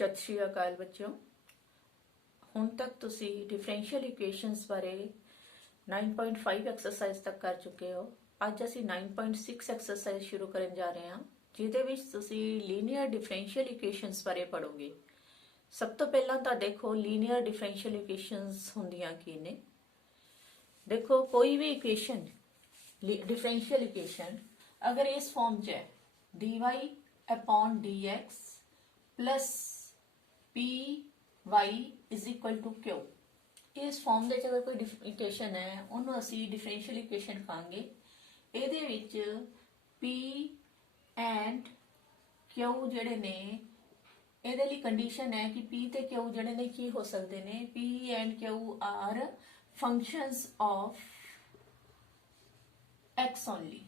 सत श्री अकाल बच्चों। ਹੁਣ तक ਤੁਸੀਂ डिफरेंशियल इक्वेशनस बारे 9.5 ਐਕਸਰਸਾਈਜ਼ तक कर चुके हो। ਅੱਜ ਅਸੀਂ 9.6 ਐਕਸਰਸਾਈਜ਼ ਸ਼ੁਰੂ ਕਰਨ ਜਾ ਰਹੇ ਹਾਂ, ਜਿਹਦੇ ਵਿੱਚ ਤੁਸੀਂ ਲੀਨੀਅਰ ਡਿਫਰੈਂਸ਼ੀਅਲ ਇਕੁਏਸ਼ਨਸ ਬਾਰੇ ਪੜੋਗੇ। ਸਭ ਤੋਂ ਪਹਿਲਾਂ ਤਾਂ ਦੇਖੋ ਲੀਨੀਅਰ ਡਿਫਰੈਂਸ਼ੀਅਲ ਇਕੁਏਸ਼ਨਸ ਹੁੰਦੀਆਂ ਕੀ ਨੇ। देखो कोई भी इक्वेशन डिफरेंशियल इक्वेशन अगर इस फॉर्म च है dy upon dx plus P Y is equal to Q, इस फॉर्म ਦੇ ਅਗਰ ਕੋਈ ਇਕੁਏਸ਼ਨ ਹੈ ਉਹਨੂੰ ਅਸੀਂ ਡਿਫਰੈਂਸ਼ੀਅਲ ਇਕੁਏਸ਼ਨ ਕਹਾਂਗੇ। ਇਹਦੇ ਵਿੱਚ p ਐਂਡ q ਜਿਹੜੇ ਨੇ, ਇਹਦੇ ਲਈ ਕੰਡੀਸ਼ਨ ਹੈ ਕਿ p ਤੇ q ਜਿਹੜੇ ਨੇ ਕੀ ਹੋ ਸਕਦੇ ਨੇ। p and q are functions of x only।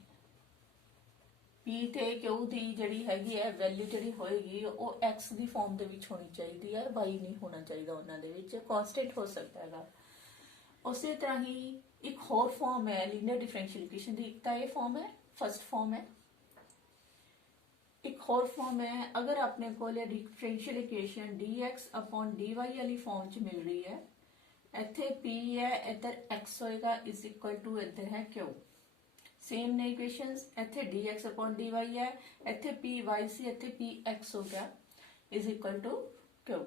p ਤੇ q ਦੀ ਜਿਹੜੀ ਹੈਗੀ ਹੈ ਵੈਲਿਊ ਜਿਹੜੀ ਹੋਏਗੀ ਉਹ x ਦੀ ਫਾਰਮ ਦੇ ਵਿੱਚ ਹੋਣੀ ਚਾਹੀਦੀ ਹੈ, y ਨਹੀਂ ਹੋਣਾ ਚਾਹੀਦਾ। ਉਹਨਾਂ ਦੇ ਵਿੱਚ ਕਾਂਸਟੈਂਟ ਹੋ ਸਕਦਾ ਹੈਗਾ। ਉਸੇ ਤਰ੍ਹਾਂ ਹੀ ਇੱਕ ਹੋਰ ਫਾਰਮ ਹੈ ਲੀਨੀਅਰ ਡਿਫਰੈਂਸ਼ੀਅਲ ਇਕੁਏਸ਼ਨ ਦੀ। ਇੱਕ ਤਾਂ ਇਹ ਫਾਰਮ ਹੈ, ਫਸਟ ਫਾਰਮ ਹੈ। ਇੱਕ ਹੋਰ ਫਾਰਮ ਹੈ, ਅਗਰ ਆਪਣੇ ਕੋਲ ਇਹ differential equation dx upon dy ਵਾਲੀ ਫਾਰਮ 'ਚ ਮਿਲ ਰਹੀ ਹੈ, ਇੱਥੇ p ਹੈ, ਇੱਧਰ x ਹੋਏਗਾ ਇਜ਼ ਇਕੁਅਲ ਟੂ ਇੱਧਰ ਹੈ q। ਸੇਮ ਨੇ ਇਕੁਏਸ਼ਨਸ, ਇੱਥੇ dx upon dy ਹੈ, ਇੱਥੇ py ਸੀ, ਇੱਥੇ px ਹੋ ਗਿਆ ਇਜ਼ ਇਕੁਅਲ ਟੂ q।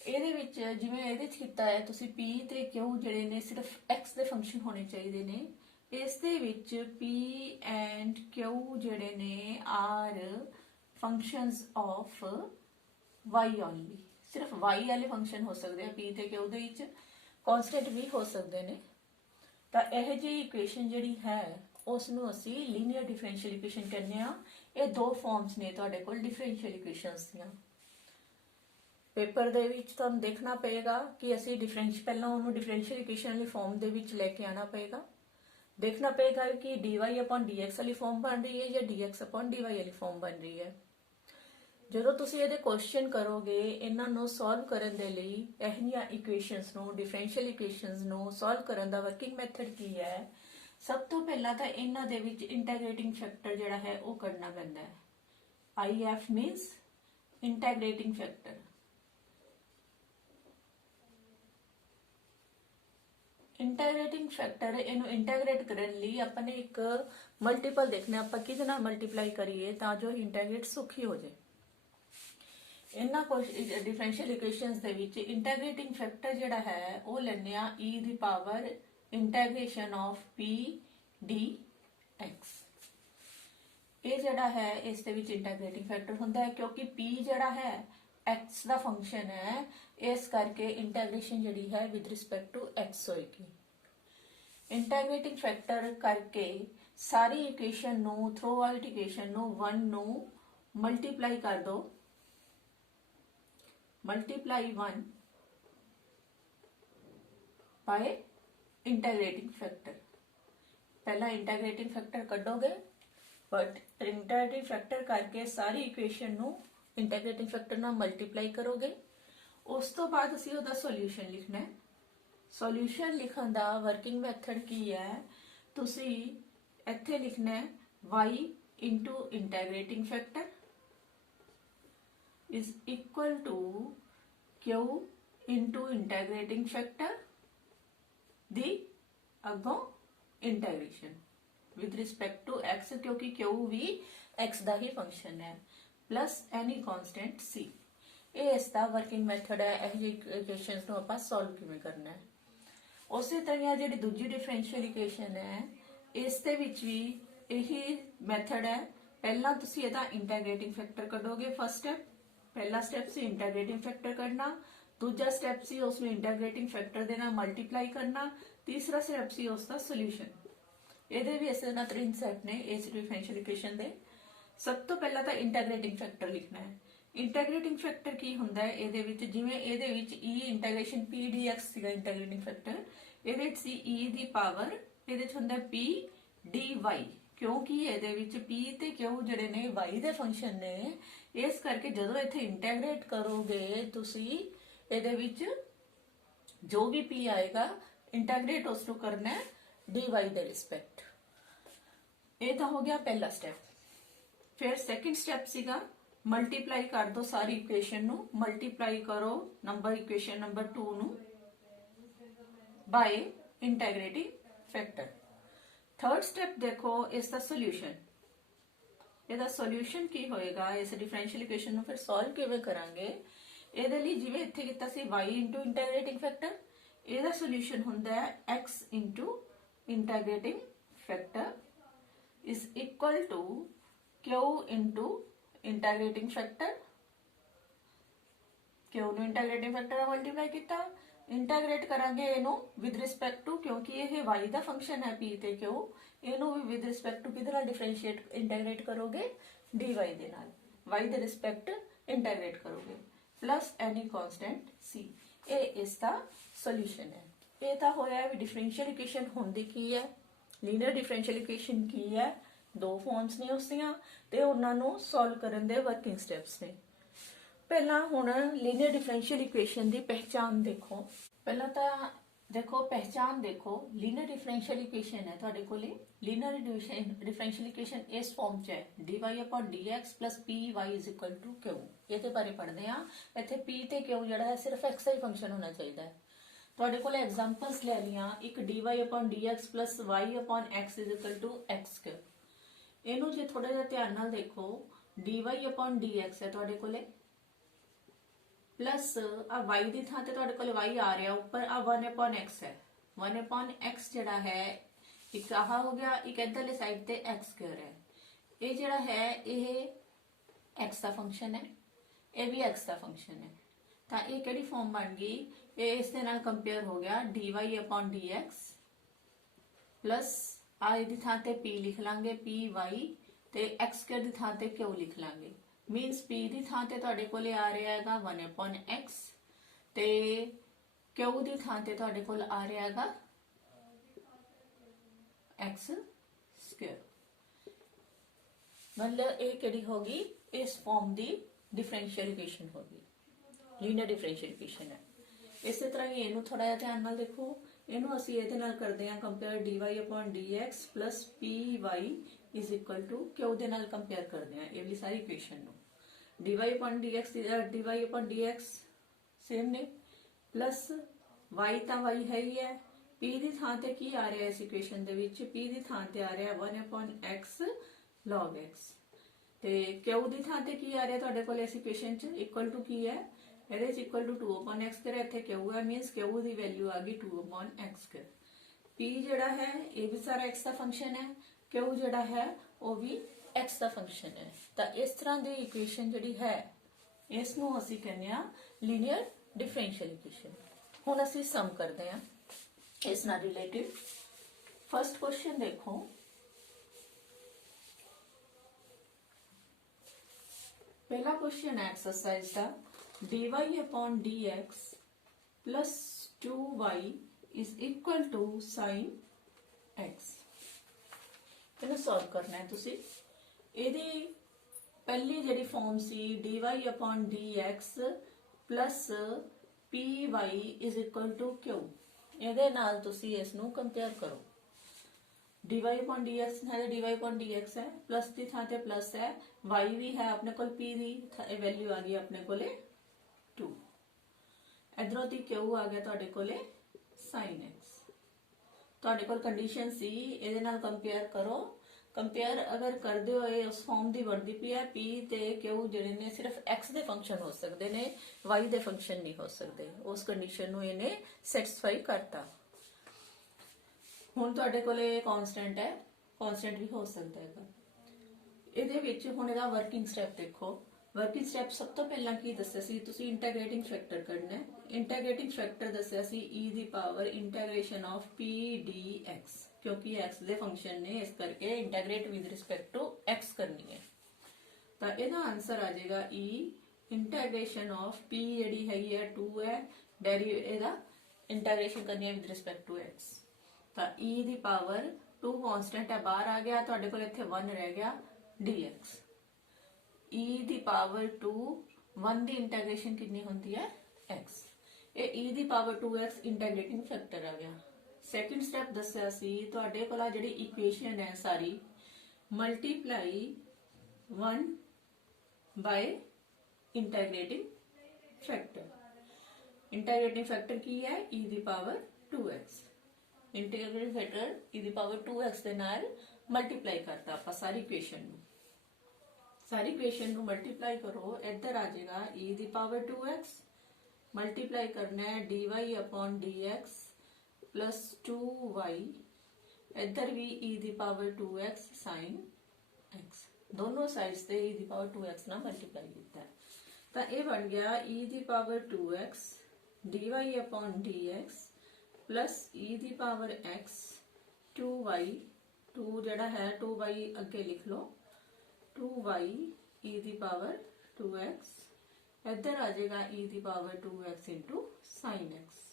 ਇਹਦੇ ਵਿੱਚ ਜਿਵੇਂ ਇਹਦੇ 'ਚ ਕੀਤਾ ਹੈ ਤੁਸੀਂ p ਤੇ q ਜਿਹੜੇ ਨੇ ਸਿਰਫ x ਦੇ ਫੰਕਸ਼ਨ ਹੋਣੇ ਚਾਹੀਦੇ ਨੇ। ਇਸ ਦੇ ਵਿੱਚ p ਐਂਡ q ਜਿਹੜੇ ਨੇ are functions of y only. ਸਿਰਫ y ਵਾਲੇ ਫੰਕਸ਼ਨ ਹੋ ਸਕਦੇ ਆ p ਤੇ q ਦੇ ਵਿੱਚ, ਕਾਂਸਟੈਂਟ ਵੀ ਹੋ ਸਕਦੇ ਨੇ। ਤਾਂ ਇਹ ਜਿਹੀ ਇਕੁਏਸ਼ਨ ਜਿਹੜੀ ਹੈ ਉਸ ਨੂੰ ਅਸੀਂ ਲੀਨੀਅਰ ਡਿਫਰੈਂਸ਼ੀਅਲ ਇਕੁਏਸ਼ਨ ਕਹਿੰਦੇ ਆ। ਇਹ ਦੋ ਫਾਰਮਸ ਨੇ ਤੁਹਾਡੇ ਕੋਲ ਡਿਫਰੈਂਸ਼ੀਅਲ ਇਕੁਏਸ਼ਨਸ ਦੀਆਂ। ਪੇਪਰ ਦੇ ਵਿੱਚ ਤੁਹਾਨੂੰ ਦੇਖਣਾ ਪਏਗਾ ਕਿ ਅਸੀਂ ਪਹਿਲਾਂ ਉਹਨੂੰ ਡਿਫਰੈਂਸ਼ੀਅਲ ਇਕੁਏਸ਼ਨ ਵਾਲੀ ਫਾਰਮ ਦੇ ਵਿੱਚ ਲੈ ਕੇ ਆਣਾ ਪਏਗਾ। ਦੇਖਣਾ ਪਏਗਾ ਕਿ dy upon dx ਵਾਲੀ ਫਾਰਮ ਬਣ ਰਹੀ ਹੈ ਜਾਂ dx upon dy ਵਾਲੀ ਫਾਰਮ ਬਣ ਰਹੀ ਹੈ। ਜਦੋਂ ਤੁਸੀਂ ਇਹਦੇ ਕੁਐਸਚਨ ਕਰੋਗੇ, ਇਹਨਾਂ ਨੂੰ ਸੋਲਵ ਕਰਨ ਦੇ ਲਈ ਇਹਨੀਆਂ ਇਕੁਏਸ਼ਨਸ ਨੂੰ, ਡਿਫਰੈਂਸ਼ੀਅਲ ਇਕੁਏਸ਼ਨਸ ਨੂੰ ਸੋਲਵ ਕਰਨ ਦਾ ਵਰਕਿੰਗ ਮੈਥਡ ਕੀ ਹੈ। ਸਭ ਤੋਂ ਪਹਿਲਾਂ ਤਾਂ ਇਹਨਾਂ ਦੇ ਵਿੱਚ ਇੰਟੀਗ੍ਰੇਟਿੰਗ ਫੈਕਟਰ ਜਿਹੜਾ ਹੈ ਉਹ ਕੱਢਣਾ ਪੈਂਦਾ ਹੈ। IF means integrating factor. Integrating factor ਇਹਨੂੰ ਇੰਟੀਗ੍ਰੇਟ ਕਰਨ ਲਈ ਆਪਾਂ ਨੇ ਇੱਕ ਮਲਟੀਪਲ ਦੇਖਣਾ, ਆਪਾਂ ਕਿਹਦੇ ਨਾਲ ਮਲਟੀਪਲਾਈ ਕਰੀਏ ਤਾਂ ਜੋ ਇੰਟੀਗ੍ਰੇਟ ਸੌਖੀ ਹੋ ਜਾਏ। ਇਹਨਾਂ ਡਿਫਰੈਂਸ਼ੀਅਲ ਇਕੁਏਸ਼ਨਸ ਦੇ ਵਿੱਚ ਇੰਟੀਗ੍ਰੇਟਿੰਗ ਫੈਕਟਰ ਜਿਹੜਾ ਹੈ ਉਹ ਲੈਂਦੇ ਆ e ਦੀ power integration of p dx। ਇਹ ਜਿਹੜਾ ਹੈ ਇਸ ਦੇ ਵਿੱਚ ਇੰਟੀਗ੍ਰੇਟਿੰਗ ਫੈਕਟਰ ਹੁੰਦਾ ਹੈ, ਕਿਉਂਕਿ p ਜਿਹੜਾ ਹੈ x ਦਾ ਫੰਕਸ਼ਨ ਹੈ, ਇਸ ਕਰਕੇ ਇੰਟੀਗ੍ਰੇਸ਼ਨ ਜਿਹੜੀ ਹੈ ਵਿਦ ਰਿਸਪੈਕਟ ਟੂ x ਹੋਏਗੀ। ਇੰਟੀਗ੍ਰੇਟਿੰਗ ਫੈਕਟਰ ਕਰਕੇ ਸਾਰੀ ਇਕੁਏਸ਼ਨ ਨੂੰ, ਥਰੂ ਆਊਟ ਇਕੁਏਸ਼ਨ ਨੂੰ 1 ਨੂੰ ਮਲਟੀਪਲਾਈ ਕਰ ਦੋ। multiply 1 by integrating factor। पहला integrating factor कटोगे, बट integrating factor करके सारी इक्वेशन नु integrating factor ना मल्टीप्लाई करोगे। उस तो बाद असी ओदा सॉल्यूशन लिखना है। सॉल्यूशन लिखन दा वर्किंग मैथड की है, तुसी इत्थे लिखना है y into integrating factor is equal to q into integrating factor the अगों integration with respect to x, क्योंकि q भी x ਦਾ ਹੀ ਫੰਕਸ਼ਨ ਹੈ, plus any constant c। ਇਹ ਇਸ ਦਾ ਵਰਕਿੰਗ ਮੈਥਡ ਹੈ। ਇਹ ਜਿਹੀ ਇਕੁਏਸ਼ਨਸ ਨੂੰ ਆਪਾਂ ਸੋਲਵ ਕਿਵੇਂ ਕਰਨਾ ਹੈ। ਉਸੇ ਤਰ੍ਹਾਂ ਜਿਹੜੀ ਦੂਜੀ ਡਿਫਰੈਂਸ਼ੀਅਲ ਇਕੁਏਸ਼ਨ ਹੈ ਇਸ ਦੇ ਵਿੱਚ ਵੀ ਇਹੀ ਮੈਥਡ ਹੈ। ਪਹਿਲਾਂ ਤੁਸੀਂ ਇਹਦਾ ਇੰਟੀਗ੍ਰੇਟਿੰਗ ਫੈਕਟਰ ਕੱਢੋਗੇ। ਫਸਟ ਸਟੈਪ, पहला स्टेप से इंटीग्रेटिंग फैक्टर करना, दूजा स्टेप से उसमें इंटीग्रेटिंग फैक्टर देना मल्टीप्लाई करना, तीसरा स्टेप से उसका सोल्यूशन। ਇਹਦੇ ਵੀ ਇਸੇ ਤਰ੍ਹਾਂ 3 ਸਟੈਪ ਨੇ ਇਸ ਡਿਫਰੈਂਸ਼ੀਅਲ ਇਕੁਏਸ਼ਨ ਦੇ। ਸਭ ਤੋਂ ਪਹਿਲਾਂ ਤਾਂ ਇੰਟੀਗ੍ਰੇਟਿੰਗ ਫੈਕਟਰ ਲਿਖਣਾ ਹੈ। ਇੰਟੀਗ੍ਰੇਟਿੰਗ ਫੈਕਟਰ ਕੀ ਹੁੰਦਾ ਹੈ ਇਹਦੇ ਵਿੱਚ, ਜਿਵੇਂ ਇਹਦੇ ਵਿੱਚ e ਇੰਟੀਗ੍ਰੇਸ਼ਨ p dx ਸੀਗਾ ਇੰਟੀਗ੍ਰੇਟਿੰਗ ਫੈਕਟਰ, ਇਹਦੇ ਵਿੱਚ ਸੀ e ਦੀ ਪਾਵਰ, ਇਹਦੇ ਵਿੱਚ ਹੁੰਦਾ p dy, ਕਿਉਂਕਿ ਇਹਦੇ ਵਿੱਚ p ਤੇ q ਜਿਹੜੇ ਨੇ y ਦੇ ਫੰਕਸ਼ਨ ਨੇ। ਇਸ ਕਰਕੇ ਜਦੋਂ ਇੱਥੇ ਇੰਟੀਗ੍ਰੇਟ ਕਰੋਗੇ ਤੁਸੀਂ ਇਹਦੇ ਵਿੱਚ ਜੋ ਵੀ p ਆਏਗਾ ਇੰਟੀਗ੍ਰੇਟ ਉਸ ਨੂੰ ਕਰਨਾ ਹੈ dy ਦੇ ਰਿਸਪੈਕਟ। ਇਹ ਤਾਂ ਹੋ ਗਿਆ ਪਹਿਲਾ ਸਟੈਪ। फिर सैकेंड स्टेप सीगा ਮਲਟੀਪਲਾਈ ਕਰ ਦੋ ਸਾਰੀ ਇਕੁਏਸ਼ਨ ਨੂੰ, ਮਲਟੀਪਲਾਈ ਕਰੋ ਇਕੁਏਸ਼ਨ ਨੰਬਰ 2 ਨੂੰ ਬਾਈ ਇੰਟੈਗਰੇਟਿੰਗ ਫੈਕਟਰ। ਥਰਡ ਸਟੈਪ ਦੇਖੋ ਇਸ ਦਾ ਸੋਲੂਸ਼ਨ। ਇਹਦਾ ਸੋਲੂਸ਼ਨ ਕੀ ਹੋਏਗਾ, ਇਸ ਡਿਫਰੈਂਸ਼ੀਅਲ ਇਕੁਏਸ਼ਨ ਨੂੰ ਫਿਰ ਸੋਲਵ ਕਿਵੇਂ ਕਰਾਂਗੇ। ਇਹਦੇ ਲਈ ਜਿਵੇਂ ਇੱਥੇ ਕੀਤਾ ਸੀ y ਇੰਟੂ ਇੰਟੈਗਰੇਟਿੰਗ ਫੈਕਟਰ, ਇਹਦਾ ਸੋਲੂਸ਼ਨ ਹੁੰਦਾ ਹੈ x into integrating factor is equal to q into integrating factor. क्यों ਨੂੰ इंटाग्रेटिंग फैक्टर ਨਾਲ ਮਲਟੀਪਲਾਈ ਕੀਤਾ, ਇੰਟੈਗਰੇਟ ਕਰਾਂਗੇ ਇਹਨੂੰ ਵਿਦ ਰਿਸਪੈਕਟ ਟੂ, ਕਿਉਂਕਿ ਇਹ y ਦਾ ਫੰਕਸ਼ਨ ਹੈ p ਤੇ q, ਇਹਨੂੰ ਵੀ ਵਿਦ ਰਿਸਪੈਕਟ ਟੂ ਕਿਹਦੇ ਨਾਲ ਡਿਫਰੈਂਸ਼ੀਏਟ ਇੰਟੈਗਰੇਟ ਕਰੋਗੇ, dy ਦੇ ਨਾਲ, y ਦੇ ਰਿਸਪੈਕਟ ਇੰਟੈਗਰੇਟ ਕਰੋਗੇ ਪਲਸ ਐਨੀ ਕਾਂਸਟੈਂਟ c। ਇਹ ਇਸ ਦਾ ਸੋਲੂਸ਼ਨ ਹੈ। ਇਹ ਤਾਂ ਹੋਇਆ ਵੀ ਡਿਫਰੈਂਸ਼ੀਅਲ ਇਕੁਏਸ਼ਨ ਹੁੰਦੀ ਕੀ ਹੈ, ਲੀਨੀਅਰ ਡਿਫਰੈਂਸ਼ੀਅਲ ਇਕੁਏਸ਼ਨ ਕੀ ਹੈ, ਦੋ ਫਾਰਮਸ ਨੇ ਉਸ ਦੀਆਂ ਤੇ ਉਹਨਾਂ ਨੂੰ ਸੋਲਵ ਕਰਨ ਦੇ ਵਰਕਿੰਗ ਸਟੈਪਸ ਨੇ। ਪਹਿਲਾਂ ਹੁਣ ਲੀਨੀਅਰ ਡਿਫਰੈਂਸ਼ੀਅਲ ਇਕੁਏਸ਼ਨ ਦੀ ਪਹਿਚਾਨ ਦੇਖੋ। ਪਹਿਲਾਂ ਤਾਂ ਦੇਖੋ ਪਹਿਚਾਨ ਦੇਖੋ, ਲੀਨੀਅਰ ਡਿਫਰੈਂਸ਼ੀਅਲ ਇਕੁਏਸ਼ਨ ਹੈ ਤੁਹਾਡੇ ਕੋਲੇ। ਲੀਨੀਅਰ ਡਿਫਰੈਂਸ਼ੀਅਲ ਇਕੁਏਸ਼ਨ ਇਸ ਫਾਰਮ 'ਚ ਹੈ dy upon dx plus py is equal to q। ਇਹਦੇ ਬਾਰੇ ਪੜ੍ਹਦੇ ਆ। ਇੱਥੇ p ਤੇ q ਜਿਹੜਾ ਹੈ ਸਿਰਫ x ਦਾ ਹੀ ਫੰਕਸ਼ਨ ਹੋਣਾ ਚਾਹੀਦਾ ਹੈ। ਤੁਹਾਡੇ ਕੋਲ ਐਗਜ਼ਾਮਪਲਸ ਲੈ ਲਈਆਂ, ਇੱਕ dy upon dx plus y upon x is equal to x square। ਇਹਨੂੰ ਜੇ ਥੋੜਾ ਜਿਹਾ ਧਿਆਨ ਨਾਲ ਦੇਖੋ, dy upon dx ਹੈ ਤੁਹਾਡੇ ਕੋਲੇ ਪਲਸ ਆ y ਦੀ ਥਾਂ ਤੇ ਤੁਹਾਡੇ ਕੋਲ y ਆ ਰਿਹਾ ਉੱਪਰ, ਆ 1 upon x ਹੈ। 1 upon x ਜਿਹੜਾ ਹੈ ਇੱਕ ਆਹ ਹੋ ਗਿਆ, ਇੱਕ ਇੱਧਰਲੇ ਸਾਈਡ ਤੇ x ਸਕੁਅਰ ਹੈ। ਇਹ ਜਿਹੜਾ ਹੈ ਇਹ x ਦਾ ਫੰਕਸ਼ਨ ਹੈ, ਇਹ ਵੀ x ਦਾ ਫੰਕਸ਼ਨ ਹੈ। ਤਾਂ ਇਹ ਕਿਹੜੀ ਫਾਰਮ ਬਣ ਗਈ, ਇਹ ਇਸ ਦੇ ਨਾਲ ਕੰਪੇਅਰ ਹੋ ਗਿਆ dy upon dx ਪਲਸ ਆ ਇਹਦੀ ਥਾਂ ਤੇ p ਲਿਖ ਲਾਂਗੇ py ਤੇ x ਸਕੁਅਰ ਦੀ ਥਾਂ ਤੇ q ਲਿਖ ਲਾਂਗੇ। ਮੀਨਸ p ਦੀ ਥਾਂ ਤੇ ਤੁਹਾਡੇ ਕੋਲੇ ਆ ਰਿਹਾ ਹੈਗਾ 1 upon x ਤੇ q ਦੀ ਥਾਂ ਤੇ ਤੁਹਾਡੇ ਕੋਲ ਆ ਰਿਹਾ ਹੈਗਾ x ਸਕੁਅਰ। ਮਤਲਬ ਇਹ ਕਿਹੜੀ ਹੋਗੀ, ਇਸ ਫਾਰਮ ਦੀ ਡਿਫਰੈਂਸ਼ੀਅਲ ਇਕੁਏਸ਼ਨ ਹੋਗੀ, ਲੀਨੀਅਰ ਡਿਫਰੈਂਸ਼ੀਅਲ ਇਕੁਏਸ਼ਨ ਹੈ। ਇਸੇ ਤਰ੍ਹਾਂ ਹੀ ਇਹਨੂੰ ਥੋੜਾ ਜਿਹਾ ਧਿਆਨ ਨਾਲ ਦੇਖੋ, ਇਹਨੂੰ ਅਸੀਂ ਇਹਦੇ ਨਾਲ ਕਰਦੇ ਹਾਂ compare dy upon dx plus py is equal to q ਦੇ ਨਾਲ ਕੰਪੇਅਰ ਕਰਦੇ ਹਾਂ ਇਹ ਵੀ ਸਾਰੀ ਇਕੁਏਸ਼ਨ ਨੂੰ। dy upon dx ਸੇਮ ਨੇ ਪਲਸ y ਤਾਂ y ਹੈ ਹੀ ਹੈ, p ਦੀ ਥਾਂ ਤੇ ਕੀ ਆ ਰਿਹਾ ਇਸ ਇਕੁਏਸ਼ਨ ਦੇ ਵਿੱਚ, p ਦੀ ਥਾਂ ਤੇ ਆ ਰਿਹਾ 1 upon x log x ਤੇ q ਦੀ ਥਾਂ ਤੇ ਕੀ ਆ ਰਿਹਾ ਤੁਹਾਡੇ ਕੋਲ ਇਸ ਇਕੁਏਸ਼ਨ 'ਚ, ਇਕੁਅਲ ਟੂ ਕੀ ਹੈ ਇਹਦੇ 'ਚ ਇਕੁਅਲ ਟੂ 2 upon x ਕਰੇ, ਇੱਥੇ q ਹੈ ਮੀਨਸ q ਦੀ ਵੈਲਿਊ ਆ ਗਈ 2 upon x ਕਰ। p ਜਿਹੜਾ ਹੈ ਇਹ ਵੀ ਸਾਰਾ x ਦਾ ਫੰਕਸ਼ਨ ਹੈ, q ਜਿਹੜਾ ਹੈ ਉਹ ਵੀ x ਦਾ ਫੰਕਸ਼ਨ ਹੈ। ਤਾਂ ਇਸ ਤਰ੍ਹਾਂ ਦੀ ਇਕੁਏਸ਼ਨ ਜਿਹੜੀ ਹੈ ਇਸ ਨੂੰ ਅਸੀਂ ਕਹਿੰਦੇ ਆ ਲੀਨੀਅਰ ਡਿਫਰੈਂਸ਼ੀਅਲ ਇਕੁਏਸ਼ਨ। ਹੁਣ ਅਸੀਂ ਸਮ ਕਰਦੇ ਹਾਂ ਇਸ ਨਾਲ ਰਿਲੇਟਿਡ। ਫਰਸਟ ਕੁਐਸਚਨ ਦੇਖੋ, पहला क्वेश्चन है एक्सरसाइज का dy upon dx plus 2y is equal to sin x। ਇਹਨੂੰ ਸੋਲਵ ਕਰਨਾ ਹੈ ਤੁਸੀਂ। ਇਹਦੀ ਪਹਿਲੀ ਜਿਹੜੀ farm C dy upon dx plus py is equal to q, ਇਹਦੇ ਨਾਲ ਤੁਸੀਂ ਇਸ ਨੂੰ ਕੰਪੇਅਰ ਕਰੋ। dy upon dx है, dy upon dx है, प्लस की थां ते प्लस है, y भी है अपने कोल, p दी वैल्यू आ गई अपने कोले 2, इधरों दी q आ गया तुहाडे कोले sin x। तुहाडे कोल कंडीशन सी ਇਹਦੇ ਨਾਲ कंपेयर करो। कंपेयर अगर करदे होए उस फॉर्म दी बनदी पई है p ते q ਜਿਹੜੇ ਨੇ ਸਿਰਫ x ਦੇ ਫੰਕਸ਼ਨ ਹੋ ਸਕਦੇ ਨੇ, y ਦੇ ਫੰਕਸ਼ਨ ਨਹੀਂ ਹੋ ਸਕਦੇ। ਉਸ ਕੰਡੀਸ਼ਨ ਨੂੰ ਇਹਨੇ ਸੈਟੀਸਫਾਈ ਕਰਤਾ। ਹੁਣ ਤੁਹਾਡੇ ਕੋਲੇ ਕਾਂਸਟੈਂਟ ਹੈ, ਕਾਂਸਟੈਂਟ ਵੀ ਹੋ ਸਕਦਾ ਹੈਗਾ। ਇਹਦੇ ਵਿੱਚ ਹੁਣ ਇਹਦਾ ਵਰਕਿੰਗ ਸਟੈਪ ਦੇਖੋ। ਵਰਕਿੰਗ ਸਟੈਪ ਸਭ ਤੋਂ ਪਹਿਲਾਂ ਕੀ ਦੱਸਿਆ ਸੀ, ਤੁਸੀਂ ਇੰਟੀਗ੍ਰੇਟਿੰਗ ਫੈਕਟਰ ਕੱਢਣਾ ਹੈ। ਇੰਟੀਗ੍ਰੇਟਿੰਗ ਫੈਕਟਰ ਦੱਸਿਆ ਸੀ e ਦੀ power integration of p dx, ਕਿਉਂਕਿ x ਦੇ ਫੰਕਸ਼ਨ ਨੇ ਇਸ ਕਰਕੇ integrate with respect to x ਕਰਨੀ ਹੈ। ਤਾਂ ਇਹਦਾ ਆਨਸਰ ਆ ਜਾਏਗਾ e ਇੰਟੀਗ੍ਰੇਸ਼ਨ ਆਫ p ਜਿਹੜੀ ਹੈਗੀ ਹੈ 2 ਹੈ, ਇਹਦਾ ਇੰਟੀਗ੍ਰੇਸ਼ਨ ਕਰਨੀ ਹੈ ਵਿਦ ਰਿਸਪੈਕਟ ਟੂ x। ਤਾਂ e ਦੀ ਪਾਵਰ 2 ਕਾਂਸਟੈਂਟ ਹੈ, ਬਾਹਰ ਆ ਗਿਆ, ਤੁਹਾਡੇ ਕੋਲ ਇੱਥੇ 1 ਰਹਿ ਗਿਆ dx। e ਦੀ ਪਾਵਰ 2 1 ਦੀ ਇੰਟੀਗ੍ਰੇਸ਼ਨ ਕਿੰਨੀ ਹੁੰਦੀ ਹੈ x। ਇਹ e ਦੀ ਪਾਵਰ 2x ਇੰਟੀਗ੍ਰੇਟਿੰਗ ਫੈਕਟਰ ਆ ਗਿਆ। ਸੈਕਿੰਡ ਸਟੈਪ ਦੱਸਿਆ ਸੀ ਤੁਹਾਡੇ ਕੋਲ ਆ ਜਿਹੜੀ ਇਕੁਏਸ਼ਨ ਹੈ ਸਾਰੀ multiply 1 by integrating factor. Integrating factor की है e दी power 2x। Integrating factor e दी पावर 2x ਦੇ ਨਾਲ ਮਲਟੀਪਲਾਈ ਕਰਤਾ ਆਪਾਂ ਸਾਰੀ ਇਕੁਏਸ਼ਨ ਨੂੰ ਮਲਟੀਪਲਾਈ ਕਰੋ, ਇੱਧਰ ਆ ਜਾਏਗਾ e ਦੀ ਪਾਵਰ 2x, ਮਲਟੀਪਲਾਈ ਕਰਨਾ ਹੈ dy upon dx plus 2y, ਇੱਧਰ ਵੀ e ਦੀ ਪਾਵਰ 2x sin x, दोनों साइड्स से e दी पावर 2x ਨਾਲ ਮਲਟੀਪਲਾਈ ਕੀਤਾ ਹੈ ਤਾਂ ਇਹ ਬਣ ਗਿਆ e ਦੀ power 2x dy upon dx plus e ਦੀ ਪਾਵਰ x 2y, 2 ਜਿਹੜਾ ਹੈ 2y ਅੱਗੇ ਲਿਖ ਲਓ, 2y e ਦੀ ਪਾਵਰ 2x, ਇੱਧਰ ਆ ਜਾਏਗਾ e ਦੀ power 2x into sin x।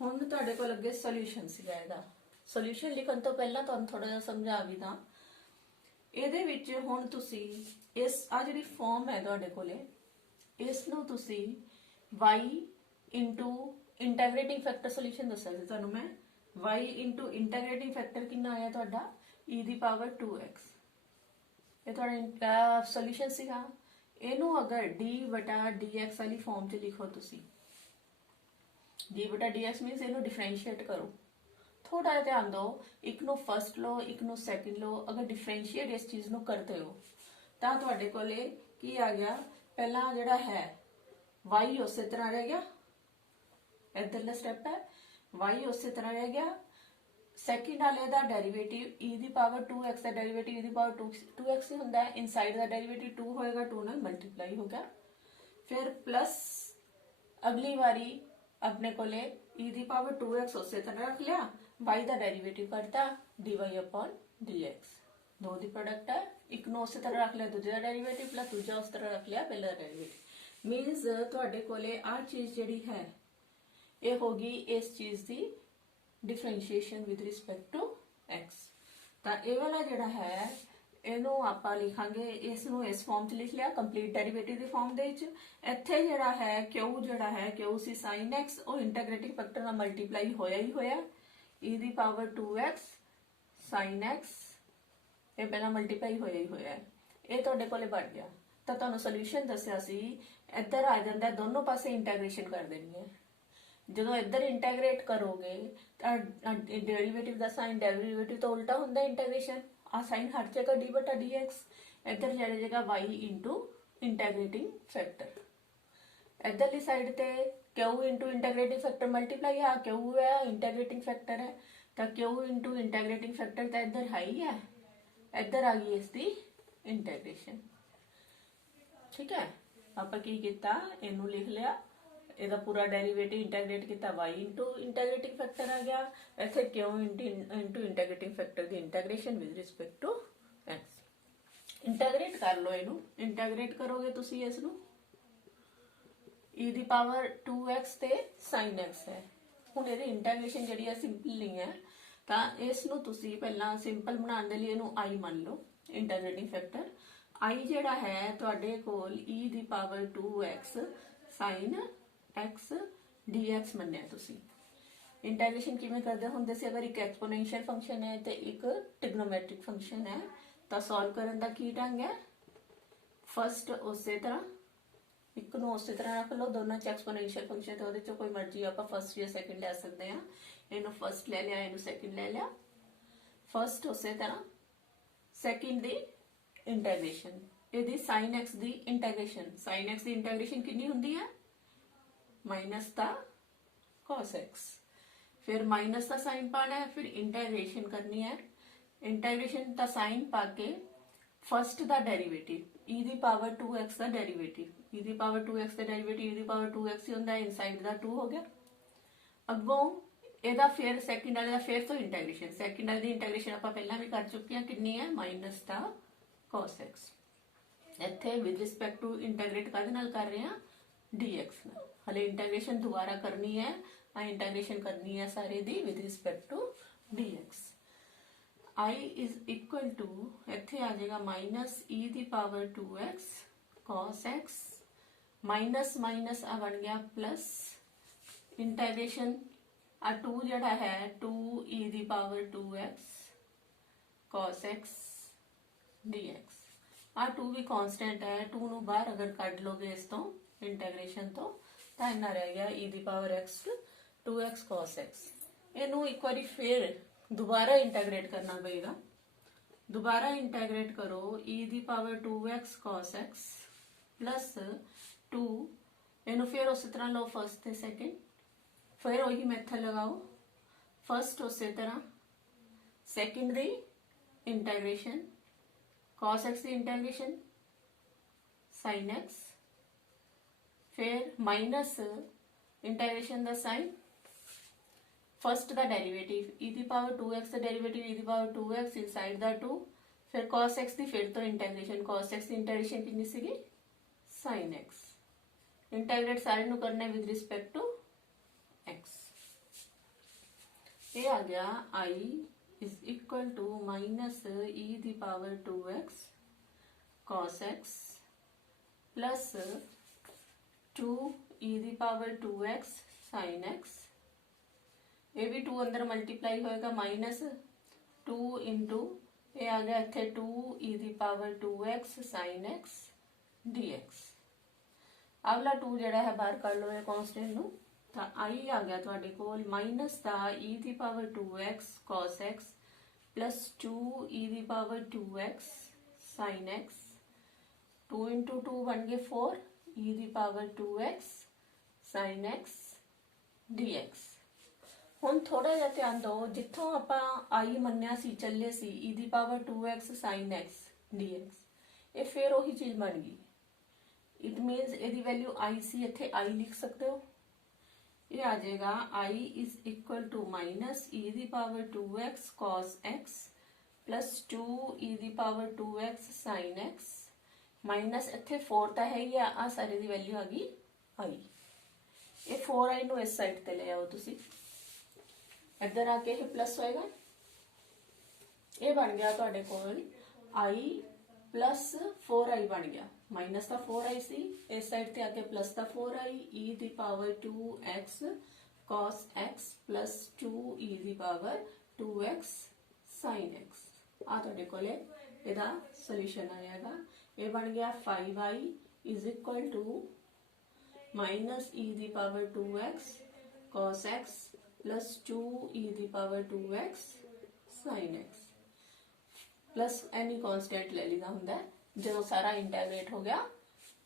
ਹੁਣ ਤੁਹਾਡੇ ਕੋਲ ਅੱਗੇ ਸੋਲੂਸ਼ਨ ਸੀਗਾ ਇਹਦਾ। ਸੋਲੂਸ਼ਨ ਲਿਖਣ ਤੋਂ ਪਹਿਲਾਂ ਤੁਹਾਨੂੰ ਥੋੜਾ ਜਿਹਾ ਸਮਝਾ ਵੀ ਦਾਂ। ਇਹਦੇ ਵਿੱਚ ਹੁਣ ਤੁਸੀਂ ਇਸ ਆ ਜਿਹੜੀ ਫਾਰਮ ਹੈ ਤੁਹਾਡੇ ਕੋਲੇ, ਇਸ ਨੂੰ ਤੁਸੀਂ y into integrating factor solution ਦੱਸਿਆ ਸੀ ਤੁਹਾਨੂੰ ਮੈਂ। y into ਇੰਟੀਗ੍ਰੇਟਿੰਗ ਫੈਕਟਰ ਕਿੰਨਾ ਆਇਆ ਤੁਹਾਡਾ e ਦੀ ਪਾਵਰ 2x, ਇਹ ਤੁਹਾਡਾ ਸੋਲੂਸ਼ਨ ਸੀਗਾ। ਇਹਨੂੰ ਅਗਰ d ਬਟਾ dx ਵਾਲੀ ਫਾਰਮ 'ਚ ਲਿਖੋ ਤੁਸੀਂ, d ਬਟਾ dx ਮੀਨਸ ਇਹਨੂੰ ਡਿਫਰੈਂਸ਼ੀਏਟ ਕਰੋ। थोड़ा ध्यान दो, एक नो फर्स्ट लो एक नो सैकेंड लो, अगर डिफरेंशिएट इस चीज नो करते हो तो तुहाडे कोले की आ गया, पहला जिहड़ा है y उस तरह रह गया, इधरला स्टेप है y उस तरह रह गया। सैकेंड वाले दा डेरिवेटिव e दी पावर 2x दा डेरिवेटिव e दी पावर 2x ही हुंदा है, इनसाइड दा डेरिवेटिव 2 होएगा, 2 नाल मल्टीप्लाई हो गया। फिर प्लस अगली बारी अपने कोले e दी पावर 2x उस तरह रख लिया, y ਦਾ ਡੈਰੀਵੇਟਿਵ ਕਰਤਾ dy upon dx, ਦੋ ਦੀ ਪ੍ਰੋਡਕਟ ਹੈ, ਇੱਕ ਨੂੰ ਉਸੇ ਤਰ੍ਹਾਂ ਰੱਖ ਲਿਆ ਦੂਜੇ ਦਾ ਡੈਰੀਵੇਟਿਵ ਪਲੱਸ ਦੂਜਾ ਉਸ ਤਰ੍ਹਾਂ ਰੱਖ ਲਿਆ ਪਹਿਲਾ ਦਾ ਡੈਰੀਵੇਟਿਵ। ਮੀਨਸ ਤੁਹਾਡੇ ਕੋਲੇ ਆ ਚੀਜ਼ ਜਿਹੜੀ ਹੈ ਇਹ ਹੋਗੀ ਇਸ ਚੀਜ਼ ਦੀ differentiation with respect to x। ਤਾਂ ਇਹ ਵਾਲਾ ਜਿਹੜਾ ਹੈ ਇਹਨੂੰ ਆਪਾਂ ਲਿਖਾਂਗੇ, ਇਸ ਨੂੰ ਇਸ ਫਾਰਮ 'ਚ ਲਿਖ ਲਿਆ ਕੰਪਲੀਟ ਡੈਰੀਵੇਟਿਵ ਦੀ ਫਾਰਮ ਦੇ ਵਿੱਚ। ਇੱਥੇ ਜਿਹੜਾ ਹੈ q ਜਿਹੜਾ ਹੈ q ਸੀ sin x, ਉਹ ਇੰਟੀਗ੍ਰੇਟਿੰਗ ਫੈਕਟਰ ਨਾਲ ਮਲਟੀਪਲਾਈ ਹੋਇਆ ਹੀ ਹੋਇਆ, e ਦੀ ਪਾਵਰ 2x sin x, ਇਹ ਪਹਿਲਾਂ ਮਲਟੀਪਲਾਈ ਹੋਇਆ ਹੀ ਹੋਇਆ, ਇਹ ਤੁਹਾਡੇ ਕੋਲੇ ਬਣ ਗਿਆ। ਤਾਂ ਤੁਹਾਨੂੰ ਸੋਲੂਸ਼ਨ ਦੱਸਿਆ ਸੀ ਇੱਧਰ ਆ ਜਾਂਦਾ, ਦੋਨੋਂ ਪਾਸੇ ਇੰਟੀਗ੍ਰੇਸ਼ਨ ਕਰ ਦੇਣੀ ਹੈ। ਜਦੋਂ ਇੱਧਰ ਇੰਟੀਗ੍ਰੇਟ ਕਰੋਗੇ ਤਾਂ ਡੈਰੀਵੇਟਿਵ ਦਾ ਸਾਈਨ ਡੈਰੀਵੇਟਿਵ ਤੋਂ ਉਲਟਾ ਹੁੰਦਾ ਇੰਟੀਗ੍ਰੇਸ਼ਨ, ਆ ਸਾਈਨ ਹਟ ਜਾਏਗਾ d ਬਟਾ dx, ਇੱਧਰ ਚਲੇ ਜਾਏਗਾ y into integrating factor. ਇੱਧਰਲੀ side ਤੇ q into integrating factor multiply है, q है इंटीग्रेटिंग फैक्टर है, तो q into इंटीग्रेटिंग फैक्टर तो इधर है ही है, इधर आ गई इसकी इंटीग्रेशन। ठीक है, आप की किया इनू लिख लिया, ਇਹਦਾ पूरा डेरिवेटिव इंटीग्रेट किया, y into इंटीग्रेटिंग फैक्टर आ गया, इतने q into इंटीग्रेटिंग फैक्टर की integration with respect to x। Integrate कर लो, इनू इंटीग्रेट करोगे तुसी इसनू e ਦੀ ਪਾਵਰ 2x ਤੇ sin x ਹੈ। ਹੁਣ ਇਹਦੀ ਇੰਟੀਗ੍ਰੇਸ਼ਨ ਜਿਹੜੀ ਹੈ ਸਿੰਪਲ ਨਹੀਂ ਹੈ, ਤਾਂ ਇਸ ਨੂੰ ਤੁਸੀਂ ਪਹਿਲਾਂ ਸਿੰਪਲ ਬਣਾਉਣ ਦੇ ਲਈ ਇਹਨੂੰ i ਮੰਨ ਲਓ ਇੰਟੀਗ੍ਰੇਟਿੰਗ ਫੈਕਟਰ। i ਜਿਹੜਾ ਹੈ ਤੁਹਾਡੇ ਕੋਲ e ਦੀ power 2x sin x dx ਮੰਨਿਆ ਤੁਸੀਂ। ਇੰਟੀਗ੍ਰੇਸ਼ਨ ਕਿਵੇਂ ਕਰਦੇ ਹੁੰਦੇ ਸੀ, ਅਗਰ ਇੱਕ ਐਕਸਪੋਨੈਂਸ਼ੀਅਲ ਫੰਕਸ਼ਨ ਹੈ ਤੇ ਇੱਕ ਟ੍ਰਿਗਨੋਮੈਟ੍ਰਿਕ ਫੰਕਸ਼ਨ ਹੈ ਤਾਂ ਸੋਲਵ ਕਰਨ ਦਾ ਕੀ ਢੰਗ ਹੈ, ਫਸਟ ਉਸੇ ਤਰ੍ਹਾਂ ਇੱਕ ਨੂੰ ਉਸੇ ਤਰ੍ਹਾਂ ਰੱਖ ਲਓ, ਦੋਨਾਂ ਚ ਐਕਸਪੋਨੈਂਸ਼ੀਅਲ ਫੰਕਸ਼ਨ ਤੇ ਉਹਦੇ ਚ ਕੋਈ ਮਰਜ਼ੀ ਆਪਾਂ ਫਸਟ ਜਾਂ ਸੈਕਿੰਡ ਲੈ ਸਕਦੇ ਆ। ਇਹਨੂੰ ਫਸਟ ਲੈ ਲਿਆ, ਇਹਨੂੰ ਸੈਕਿੰਡ ਲੈ ਲਿਆ, ਫਸਟ ਉਸੇ ਤਰ੍ਹਾਂ, ਸੈਕਿੰਡ ਦੀ ਇੰਟੀਗ੍ਰੇਸ਼ਨ, ਇਹਦੀ sin x ਦੀ ਇੰਟੀਗ੍ਰੇਸ਼ਨ। sin x ਦੀ ਇੰਟੀਗ੍ਰੇਸ਼ਨ ਕਿੰਨੀ ਹੁੰਦੀ ਹੈ, ਮਾਈਨਸ ਦਾ cos x, फिर माइनस का साइन पाना है, फिर इंटीग्रेशन करनी है, इंटीग्रेशन का साइन पा के फर्स्ट का डेरिवेटिव e दी पावर 2x का डेरिवेटिव, e दी पावर 2x का डेरिवेटिव e दी पावर 2x ही होता है, इनसाइड का 2 हो गया। अगों ਇਹਦਾ ਫਿਰ ਸੈਕਿੰਡ ਵਾਲੇ ਦਾ ਫਿਰ ਤੋਂ ਇੰਟੀਗ੍ਰੇਸ਼ਨ, ਸੈਕਿੰਡ ਵਾਲੇ ਦੀ ਇੰਟੀਗ੍ਰੇਸ਼ਨ ਆਪਾਂ ਪਹਿਲਾਂ ਵੀ ਕਰ ਚੁੱਕੇ ਹਾਂ, ਕਿੰਨੀ ਹੈ ਮਾਈਨਸ ਦਾ cos x। ਇੱਥੇ ਵਿਦ ਰਿਸਪੈਕਟ ਟੂ ਇੰਟੀਗ੍ਰੇਟ ਕਾਹਦੇ ਨਾਲ ਕਰ ਰਹੇ ਹਾਂ, dx ਨਾਲ। ਹਲੇ ਇੰਟੀਗ੍ਰੇਸ਼ਨ ਦੁਬਾਰਾ ਕਰਨੀ ਹੈ, ਆ ਇੰਟੀਗ੍ਰੇਸ਼ਨ ਕਰਨੀ ਹੈ ਸਾਰੇ ਦੀ with respect to dx। i is equal to ਇੱਥੇ ਆ ਜਾਏਗਾ ਮਾਈਨਸ e ਦੀ power 2x cos x, minus minus ਆ ਬਣ ਗਿਆ ਪਲਸ ਇੰਟੀਗ੍ਰੇਸ਼ਨ आ 2 जड़ा है 2 e ਦੀ power 2x cos x dx। ਆ 2 ਵੀ ਕਾਂਸਟੈਂਟ ਹੈ, 2 ਨੂੰ ਬਾਹਰ ਅਗਰ ਕੱਢ ਲੋਗੇ ਇਸ ਤੋਂ ਇੰਟੈਗ੍ਰੇਸ਼ਨ ਤੋਂ ਤਾਂ ਇੰਨਾ ਰਹਿ ਗਿਆ e ਦੀ power x 2x cos x। ਇਹਨੂੰ ਇੱਕ ਵਾਰੀ ਫੇਰ ਦੁਬਾਰਾ ਇੰਟੈਗ੍ਰੇਟ ਕਰਨਾ ਪਏਗਾ। दोबारा इंटेग्रेट करो e ਦੀ power 2x cos x plus 2 ਇਹਨੂੰ ਫਿਰ ਉਸੇ ਤਰ੍ਹਾਂ ਲਓ ਫਸਟ ਤੇ ਸੈਕਿੰਡ, ਫਿਰ ਉਹੀ ਮੈਥਡ ਲਗਾਓ। फर्स्ट उसे तरह सैकेंड दी इंटेग्रेशन cos x की इंटेग्रेशन sin x, फिर minus integration the sine first the derivative e की power 2x the derivative e की पावर 2x इनसाइड द 2, फिर cos x की फिर तो इंटेग्रेशन cos x की इंटेग्रेशन कितनी सी sin x, इंटेग्रेट सारे नु करना विद रिस्पेक्ट टू x। ये आ गया i is equal to minus e दी power 2x cos x plus 2 e दी पावर 2x sin x। ये भी 2 अंदर मल्टीप्लाई होएगा माइनस 2 इंटू ये आ गया इत्थे 2 e दी power 2x sin x dx। अगला 2 जड़ा है बाहर कर लो ये कांस्टेंट नु, तो आई आ गया तुहाडे कोल माइनस दा e दी power 2x cos x plus 2 e दी power 2x sin x, 2 into 2 बन गए 4 e दी power 2x sin x dx। हुण थोड़ा जिहा ध्यान दो, जिथों आपां आई मन्निया सी चले सी e दी power 2x sin x dx, ये फिर वही चीज बन गई। इट मीनस यदि वैल्यू आई सी, इत्थे आई लिख सकते हो। ये आ जाएगा i is equal to minus e दी power 2x cos x plus 2 e दी power 2x sin x minus इत्थे 4 तो है ही आ सारे दी वैल्यू आ गई i। ये 4i नु इस साइड ते ले आओ तुसी, इधर आके ये प्लस होएगा। ये बन गया तुहाडे कोल i प्लस 4i बन गया, माइनस का 4i सी इस साइड ते आके प्लस का 4i e दी power 2x cos x plus 2 e दी पावर 2x sin x। आ तुहाडे कोले इहदा सॉल्यूशन आएगा। ये बन गया 5i is equal to minus e दी power 2x cos x plus 2 e दी power 2x sin x plus any constant ले लीदा हुंदा है। जो सारा इंटेग्रेट हो गया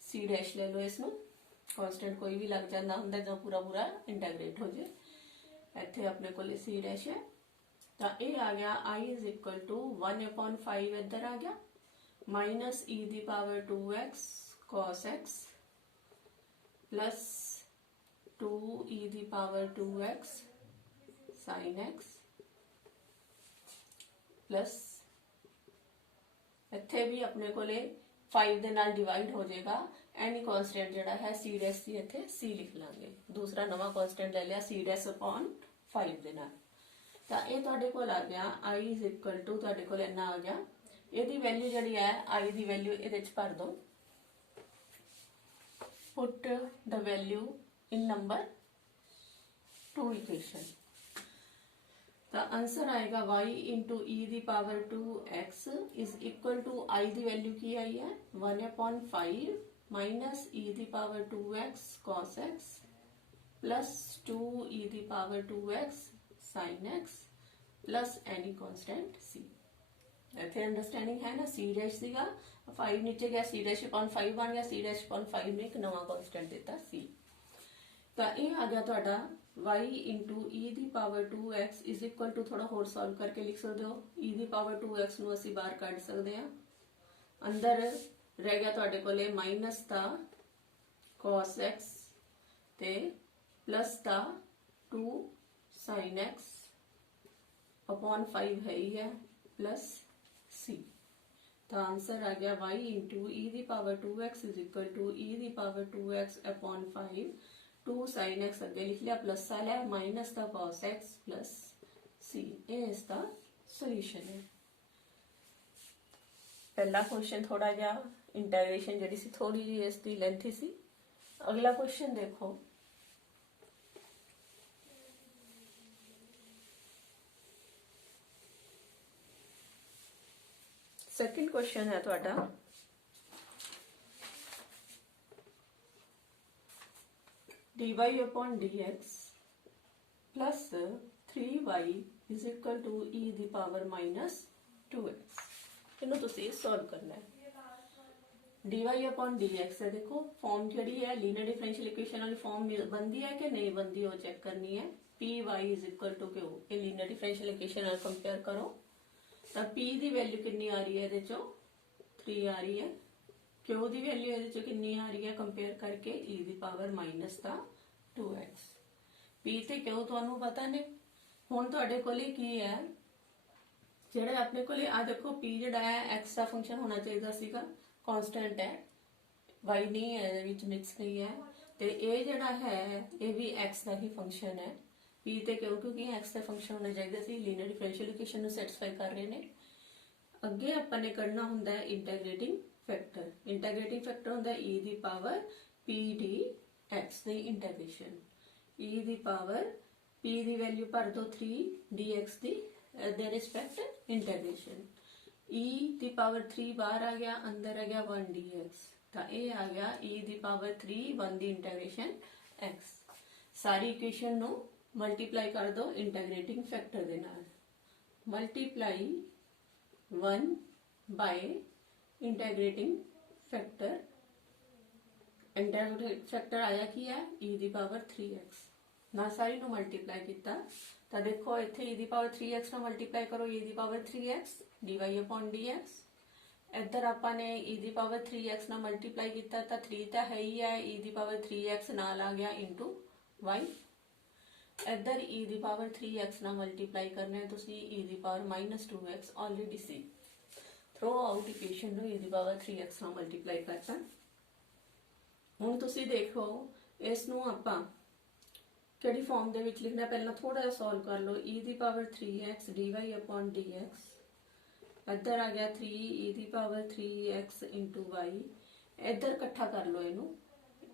सी डैश ले लो, इसमें कांस्टेंट कोई भी लग जाता हुंदा जो पूरा पूरा इंटेग्रेट हो जाए। इत्थे अपने को सी डैश है, तो ये आ गया i इज इक्वल टू 1/5 इधर आ गया माइनस e दी power 2x cos x plus 2 e दी power 2x sin x plus इत्थे भी अपने को 5 दे नाल डिवाइड हो जाएगा। एनी कांस्टेंट जड़ा है सी डैश सी इत्थे सी लिख लांगे, दूसरा नवा कांस्टेंट ले लिया सी डैश अपॉन 5 दे नाल। तो ये तुहाडे कोल आ गया i इज इक्वल टू तुहाडे कोल इन्ना आ गया। इहदी वैल्यू जड़ी है i दी वैल्यू इहदे च भर दो, put the value in number 2 equation. तो आंसर आएगा y इंटू ई दी power 2x is equal to i दी वैल्यू की आई है 1/5 माइनस e दी power 2x cos x plus 2 e दी power 2x sin x plus any constant c। इतने अंडरस्टैंडिंग है ना, c डैश सीगा 5 नीचे गया c डैश अपॉन 5 बन गया, c डैश अपॉन 5 ने एक नवा कांस्टेंट देता c। तो ये आ गया तुहाडा y इंटू ई दी power 2x is equal to थोड़ा होर सॉल्व करके लिख सकते हो। e दी पावर 2x नु असी बाहर कढ़ सकते हैं, अंदर रह गया तुहाडे कोले माइनस दा cos x ते प्लस दा 2 sin x अपॉन 5 है ही है प्लस c। तो आंसर आ गया y इंटू ई दी power 2x is equal to e दी power 2x upon 5 2 sin x अगे लिख लिया प्लस साल है माइनस का cos x प्लस c। ये इसका सॉल्यूशन है। पहला क्वेश्चन थोड़ा जा इंटेग्रेशन जड़ी सी थोड़ी जी इसकी लेंथी सी। अगला क्वेश्चन देखो, सेकंड क्वेश्चन है तुहाडा dy upon dx plus 3y is equal to e ਦੀ ਪਾਵਰ minus 2x। ਇਹਨੂੰ ਤੁਸੀਂ ਸੋਲਵ ਕਰਨਾ ਹੈ। dy upon dx ਹੈ, ਦੇਖੋ ਫਾਰਮ ਜਿਹੜੀ ਹੈ ਲੀਨੀਅਰ ਡਿਫਰੈਂਸ਼ੀਅਲ ਇਕੁਏਸ਼ਨ ਵਾਲੀ ਫਾਰਮ ਬਣਦੀ ਹੈ ਕਿ ਨਹੀਂ ਬਣਦੀ ਉਹ ਚੈੱਕ ਕਰਨੀ ਹੈ। py is equal to q, ਇਹ ਲੀਨੀਅਰ ਡਿਫਰੈਂਸ਼ੀਅਲ ਇਕੁਏਸ਼ਨ ਨਾਲ ਕੰਪੇਅਰ ਕਰੋ ਤਾਂ p ਦੀ ਵੈਲਿਊ ਕਿੰਨੀ ਆ ਰਹੀ ਹੈ, ਇਹਦੇ ਚੋਂ 3 ਆ ਰਹੀ ਹੈ। q ਦੀ ਵੈਲਿਊ ਇਹਦੇ ਚੋਂ ਕਿੰਨੀ ਆ ਰਹੀ ਹੈ ਕੰਪੇਅਰ ਕਰਕੇ, e ਦੀ ਪਾਵਰ ਮਾਈਨਸ ਦਾ 2x। p ਤੇ q ਤੁਹਾਨੂੰ ਪਤਾ ਨੇ। ਹੁਣ ਤੁਹਾਡੇ ਕੋਲੇ ਕੀ ਹੈ, ਜਿਹੜਾ ਆਪਣੇ ਕੋਲੇ ਆ ਦੇਖੋ p ਜਿਹੜਾ ਹੈ x ਦਾ ਫੰਕਸ਼ਨ ਹੋਣਾ ਚਾਹੀਦਾ ਸੀਗਾ, ਕਾਂਸਟੈਂਟ ਹੈ, y ਨਹੀਂ ਹੈ, ਇਹਦੇ ਵਿੱਚ ਮਿਕਸ ਨਹੀਂ ਹੈ। ਤੇ ਇਹ ਜਿਹੜਾ ਹੈ ਇਹ ਵੀ x ਦਾ ਹੀ ਫੰਕਸ਼ਨ ਹੈ। p ਤੇ q ਕਿਉਂਕਿ x ਦਾ ਫੰਕਸ਼ਨ ਹੋਣਾ ਚਾਹੀਦਾ ਸੀ, ਲੀਨੀਅਰ ਡਿਫਰੈਂਸ਼ੀਅਲ ਇਕੁਏਸ਼ਨ ਨੂੰ ਸੈਟੀਸਫਾਈ ਕਰ ਰਹੇ ਨੇ। ਅੱਗੇ ਆਪਾਂ ਨੇ ਕਰਨਾ ਹੁੰਦਾ ਹੈ ਇੰਟੀਗ੍ਰੇਟਿੰਗ ਫੈਕਟਰ। ਇੰਟੀਗ੍ਰੇਟਿੰਗ ਫੈਕਟਰ ਹੁੰਦਾ ਹੈ e ਦੀ ਪਾਵਰ p dx ਦੀ ਇੰਟੀਗ੍ਰੇਸ਼ਨ। e ਦੀ ਪਾਵਰ p ਦੀ ਵੈਲਿਊ ਭਰ ਦੋ 3 dx ਦੀ ਦੇ ਰਿਸਪੈਕਟ ਇੰਟੀਗ੍ਰੇਸ਼ਨ। e ਦੀ ਪਾਵਰ 3 ਬਾਹਰ ਆ ਗਿਆ, ਅੰਦਰ ਆ ਗਿਆ 1 dx, ਤਾਂ ਇਹ ਆ ਗਿਆ e ਦੀ ਪਾਵਰ 3 1 ਦੀ ਇੰਟੀਗ੍ਰੇਸ਼ਨ x। ਸਾਰੀ ਇਕੁਏਸ਼ਨ ਨੂੰ ਮਲਟੀਪਲਾਈ ਕਰ ਦੋ ਇੰਟੀਗ੍ਰੇਟਿੰਗ ਫੈਕਟਰ ਦੇ ਨਾਲ। ਮਲਟੀਪਲਾਈ 1 ਬਾਈ ਇੰਟੀਗ੍ਰੇਟਿੰਗ ਫੈਕਟਰ। ਇੰਟੀਗ੍ਰੇਟਿੰਗ ਫੈਕਟਰ ਆਇਆ ਕੀ ਹੈ e ਦੀ ਪਾਵਰ 3x ਨਾਲ ਸਾਰੀ ਨੂੰ ਮਲਟੀਪਲਾਈ ਕੀਤਾ ਤਾਂ ਦੇਖੋ ਇੱਥੇ e ਦੀ ਪਾਵਰ 3x ਨਾਲ ਮਲਟੀਪਲਾਈ ਕਰੋ, e ਦੀ power 3x dy upon dx। ਇੱਧਰ ਆਪਾਂ ਨੇ e ਦੀ ਪਾਵਰ 3x ਨਾਲ ਮਲਟੀਪਲਾਈ ਕੀਤਾ ਤਾਂ 3 ਤਾਂ ਹੈ ਹੀ ਹੈ, e ਦੀ ਪਾਵਰ 3x ਨਾਲ ਆ ਗਿਆ ਇਨਟੂ y। ਇੱਧਰ e ਦੀ ਪਾਵਰ 3x ਨਾਲ ਮਲਟੀਪਲਾਈ ਕਰਨਾ ਹੈ ਤੁਸੀਂ, e ਦੀ ਪਾਵਰ ਮਾਈਨਸ 2x ਆਲਰੇਡੀ ਸੀ। ਥਰੋ ਆਊਟ ਇਕੁਏਸ਼ਨ ਨੂੰ e ਦੀ ਪਾਵਰ 3x ਨਾਲ ਮਲਟੀਪਲਾਈ ਕਰਤਾ। ਹੁਣ ਤੁਸੀਂ ਦੇਖੋ ਇਸ ਨੂੰ ਆਪਾਂ ਕਿਹੜੀ ਫਾਰਮ ਦੇ ਵਿੱਚ ਲਿਖਣਾ, ਪਹਿਲਾਂ ਥੋੜਾ ਜਿਹਾ ਸੋਲਵ ਕਰ ਲਓ। e ਦੀ power 3x dy upon dx, ਇੱਧਰ ਆ ਗਿਆ 3 e ਦੀ ਪਾਵਰ 3x into y। ਇੱਧਰ ਇਕੱਠਾ ਕਰ ਲਓ, ਇਹਨੂੰ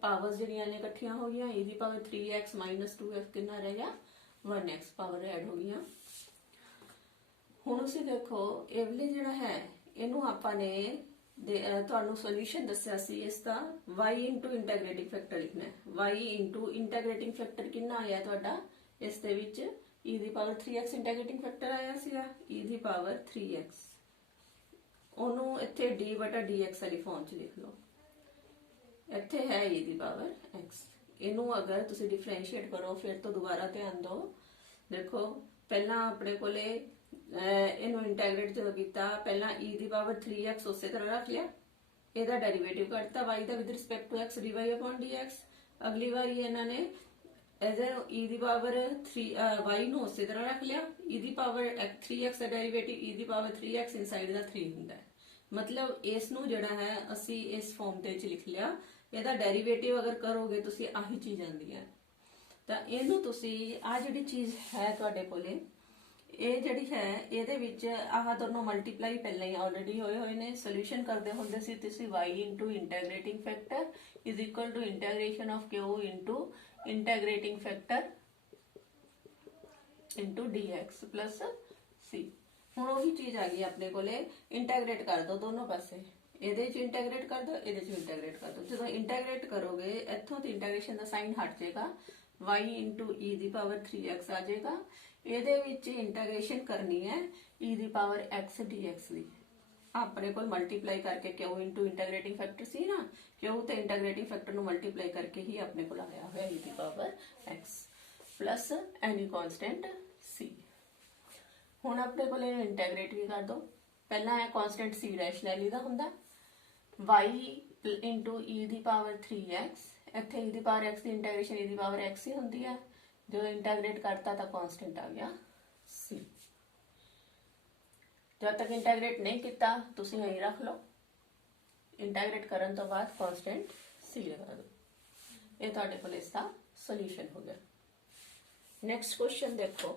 ਪਾਵਰਸ ਜਿਹੜੀਆਂ ਨੇ ਇਕੱਠੀਆਂ ਹੋ ਗਈਆਂ। e ਦੀ ਪਾਵਰ 3x minus 2x ਕਿੰਨਾ ਰਹਿ ਗਿਆ 1x, ਪਾਵਰ ਐਡ ਹੋ ਗਈਆਂ। ਹੁਣ ਤੁਸੀਂ ਦੇਖੋ ਇਹ ਵਾਲੇ ਜਿਹੜਾ ਹੈ ਇਹਨੂੰ ਆਪਾਂ ਨੇ ਤੁਹਾਨੂੰ ਸੋਲੂਸ਼ਨ ਦੱਸਿਆ ਸੀ ਇਸ ਦਾ y into ਇੰਟੀਗ੍ਰੇਟਿੰਗ ਫੈਕਟਰ ਲਿਖਣਾ ਹੈ। y into ਇੰਟੀਗ੍ਰੇਟਿੰਗ ਫੈਕਟਰ ਕਿੰਨਾ ਆਇਆ ਤੁਹਾਡਾ ਇਸ ਦੇ ਵਿੱਚ, e ਦੀ ਪਾਵਰ 3x ਇੰਟੀਗ੍ਰੇਟਿੰਗ ਫੈਕਟਰ ਆਇਆ ਸੀਗਾ, e ਦੀ ਪਾਵਰ 3x। ਉਹਨੂੰ ਇੱਥੇ d ਬਟਾ dx ਵਾਲੀ ਫਾਰਮ 'ਚ ਲਿਖ ਲਓ। ਇੱਥੇ ਹੈ e ਦੀ ਪਾਵਰ x। ਇਹਨੂੰ ਅਗਰ ਤੁਸੀਂ ਡਿਫਰੈਂਸ਼ੀਏਟ ਕਰੋ ਫਿਰ ਤੋਂ ਦੁਬਾਰਾ ਧਿਆਨ ਦਿਓ। ਦੇਖੋ ਪਹਿਲਾਂ ਆਪਣੇ ਕੋਲੇ ਇਹਨੂੰ ਇੰਟੀਗ੍ਰੇਟ ਜਦੋਂ ਕੀਤਾ, ਪਹਿਲਾਂ e ਦੀ ਪਾਵਰ 3x ਉਸੇ ਤਰ੍ਹਾਂ ਰੱਖ ਲਿਆ, ਇਹਦਾ ਡੈਰੀਵੇਟਿਵ ਕੱਢਤਾ y ਦਾ with respect to x dy upon dx। ਅਗਲੀ ਵਾਰੀ ਇਹਨਾਂ ਨੇ ਇਹਦੇ e ਦੀ ਪਾਵਰ 3 y ਨੂੰ ਉਸੇ ਤਰ੍ਹਾਂ ਰੱਖ ਲਿਆ, e ਦੀ ਪਾਵਰ 3x ਦਾ ਡੈਰੀਵੇਟਿਵ e ਦੀ ਪਾਵਰ 3x ਇਨਸਾਈਡ ਦਾ 3 ਹੁੰਦਾ ਹੈ। ਮਤਲਬ ਇਸ ਨੂੰ ਜਿਹੜਾ ਹੈ ਅਸੀਂ ਇਸ ਫਾਰਮ ਦੇ ਵਿੱਚ ਲਿਖ ਲਿਆ। ਇਹਦਾ ਡੈਰੀਵੇਟਿਵ ਅਗਰ ਕਰੋਗੇ ਤੁਸੀਂ ਆਹੀ ਚੀਜ਼ ਆਉਂਦੀ ਹੈ। ਤਾਂ ਇਹਨੂੰ ਤੁਸੀਂ ਆ ਜਿਹੜੀ ਚੀਜ਼ ਹੈ ਤੁਹਾਡੇ ਕੋਲੇ ਇਹ ਜਿਹੜੀ ਹੈ ਇਹਦੇ ਵਿੱਚ ਆਹ ਦੋਨੋਂ ਮਲਟੀਪਲਾਈ ਪਹਿਲਾਂ ਹੀ ਆਲਰੇਡੀ ਹੋਏ ਨੇ। ਸੋਲੂਸ਼ਨ ਕਰਦੇ ਹੁੰਦੇ ਸੀ ਤੁਸੀਂ y into integrating factor is equal to integration of q into integrating factor into dx plus c। ਹੁਣ ਉਹੀ ਚੀਜ਼ ਆ ਗਈ ਆਪਣੇ ਕੋਲੇ, ਇੰਟੀਗ੍ਰੇਟ ਕਰ ਦੋ ਦੋਨੋਂ ਪਾਸੇ, ਇਹਦੇ ਚ ਇੰਟੀਗ੍ਰੇਟ ਕਰ ਦੋ, ਇਹਦੇ ਚ ਇੰਟੀਗ੍ਰੇਟ ਕਰ ਦੋ। ਜਦੋਂ ਇੰਟੀਗ੍ਰੇਟ ਕਰੋਗੇ ਇੱਥੋਂ ਤੇ ਇੰਟੀਗ੍ਰੇਸ਼ਨ ਦਾ ਸਾਈਨ ਹਟ ਜਾਏਗਾ, y into e ਦੀ ਪਾਵਰ 3x ਆ ਜਾਏਗਾ। ਇਹਦੇ ਵਿੱਚ ਇੰਟੀਗ੍ਰੇਸ਼ਨ ਕਰਨੀ ਹੈ e ਦੀ ਪਾਵਰ x dx ਦੀ। ਆਪਣੇ ਕੋਲ ਮਲਟੀਪਲਾਈ ਕਰਕੇ q into ਇੰਟੀਗ੍ਰੇਟਿੰਗ ਫੈਕਟਰ ਸੀ ਨਾ, q ਤੇ ਇੰਟੀਗ੍ਰੇਟਿੰਗ ਫੈਕਟਰ ਨੂੰ ਮਲਟੀਪਲਾਈ ਕਰਕੇ ਹੀ ਆਪਣੇ ਕੋਲ ਆਇਆ ਹੋਇਆ e ਦੀ ਪਾਵਰ x ਪਲੱਸ ਐਨੀ ਕਾਂਸਟੈਂਟ c। ਹੁਣ ਆਪਣੇ ਕੋਲ ਇਹਨੂੰ ਇੰਟੀਗ੍ਰੇਟ ਵੀ ਕਰ ਦੋ। ਪਹਿਲਾਂ ਇਹ ਕਾਂਸਟੈਂਟ c ਡੈਸ਼ ਲੈ ਲਈਦਾ ਹੁੰਦਾ, y into e ਦੀ ਪਾਵਰ 3x, ਇੱਥੇ e ਦੀ ਪਾਵਰ x ਦੀ ਇੰਟੀਗ੍ਰੇਸ਼ਨ e ਦੀ ਪਾਵਰ x ਹੀ ਹੁੰਦੀ ਹੈ। ਜਦੋਂ ਇੰਟੀਗ੍ਰੇਟ ਕਰਤਾ ਤਾਂ ਕਾਂਸਟੈਂਟ ਆ ਗਿਆ c। जब तक इंटीग्रेट नहीं किया तुसी यही रख लो, इंटीग्रेट करने तो बाद कांस्टेंट c लगा दो। ये तुहाडे कोल इसका सॉल्यूशन हो गया। नेक्स्ट क्वेश्चन देखो,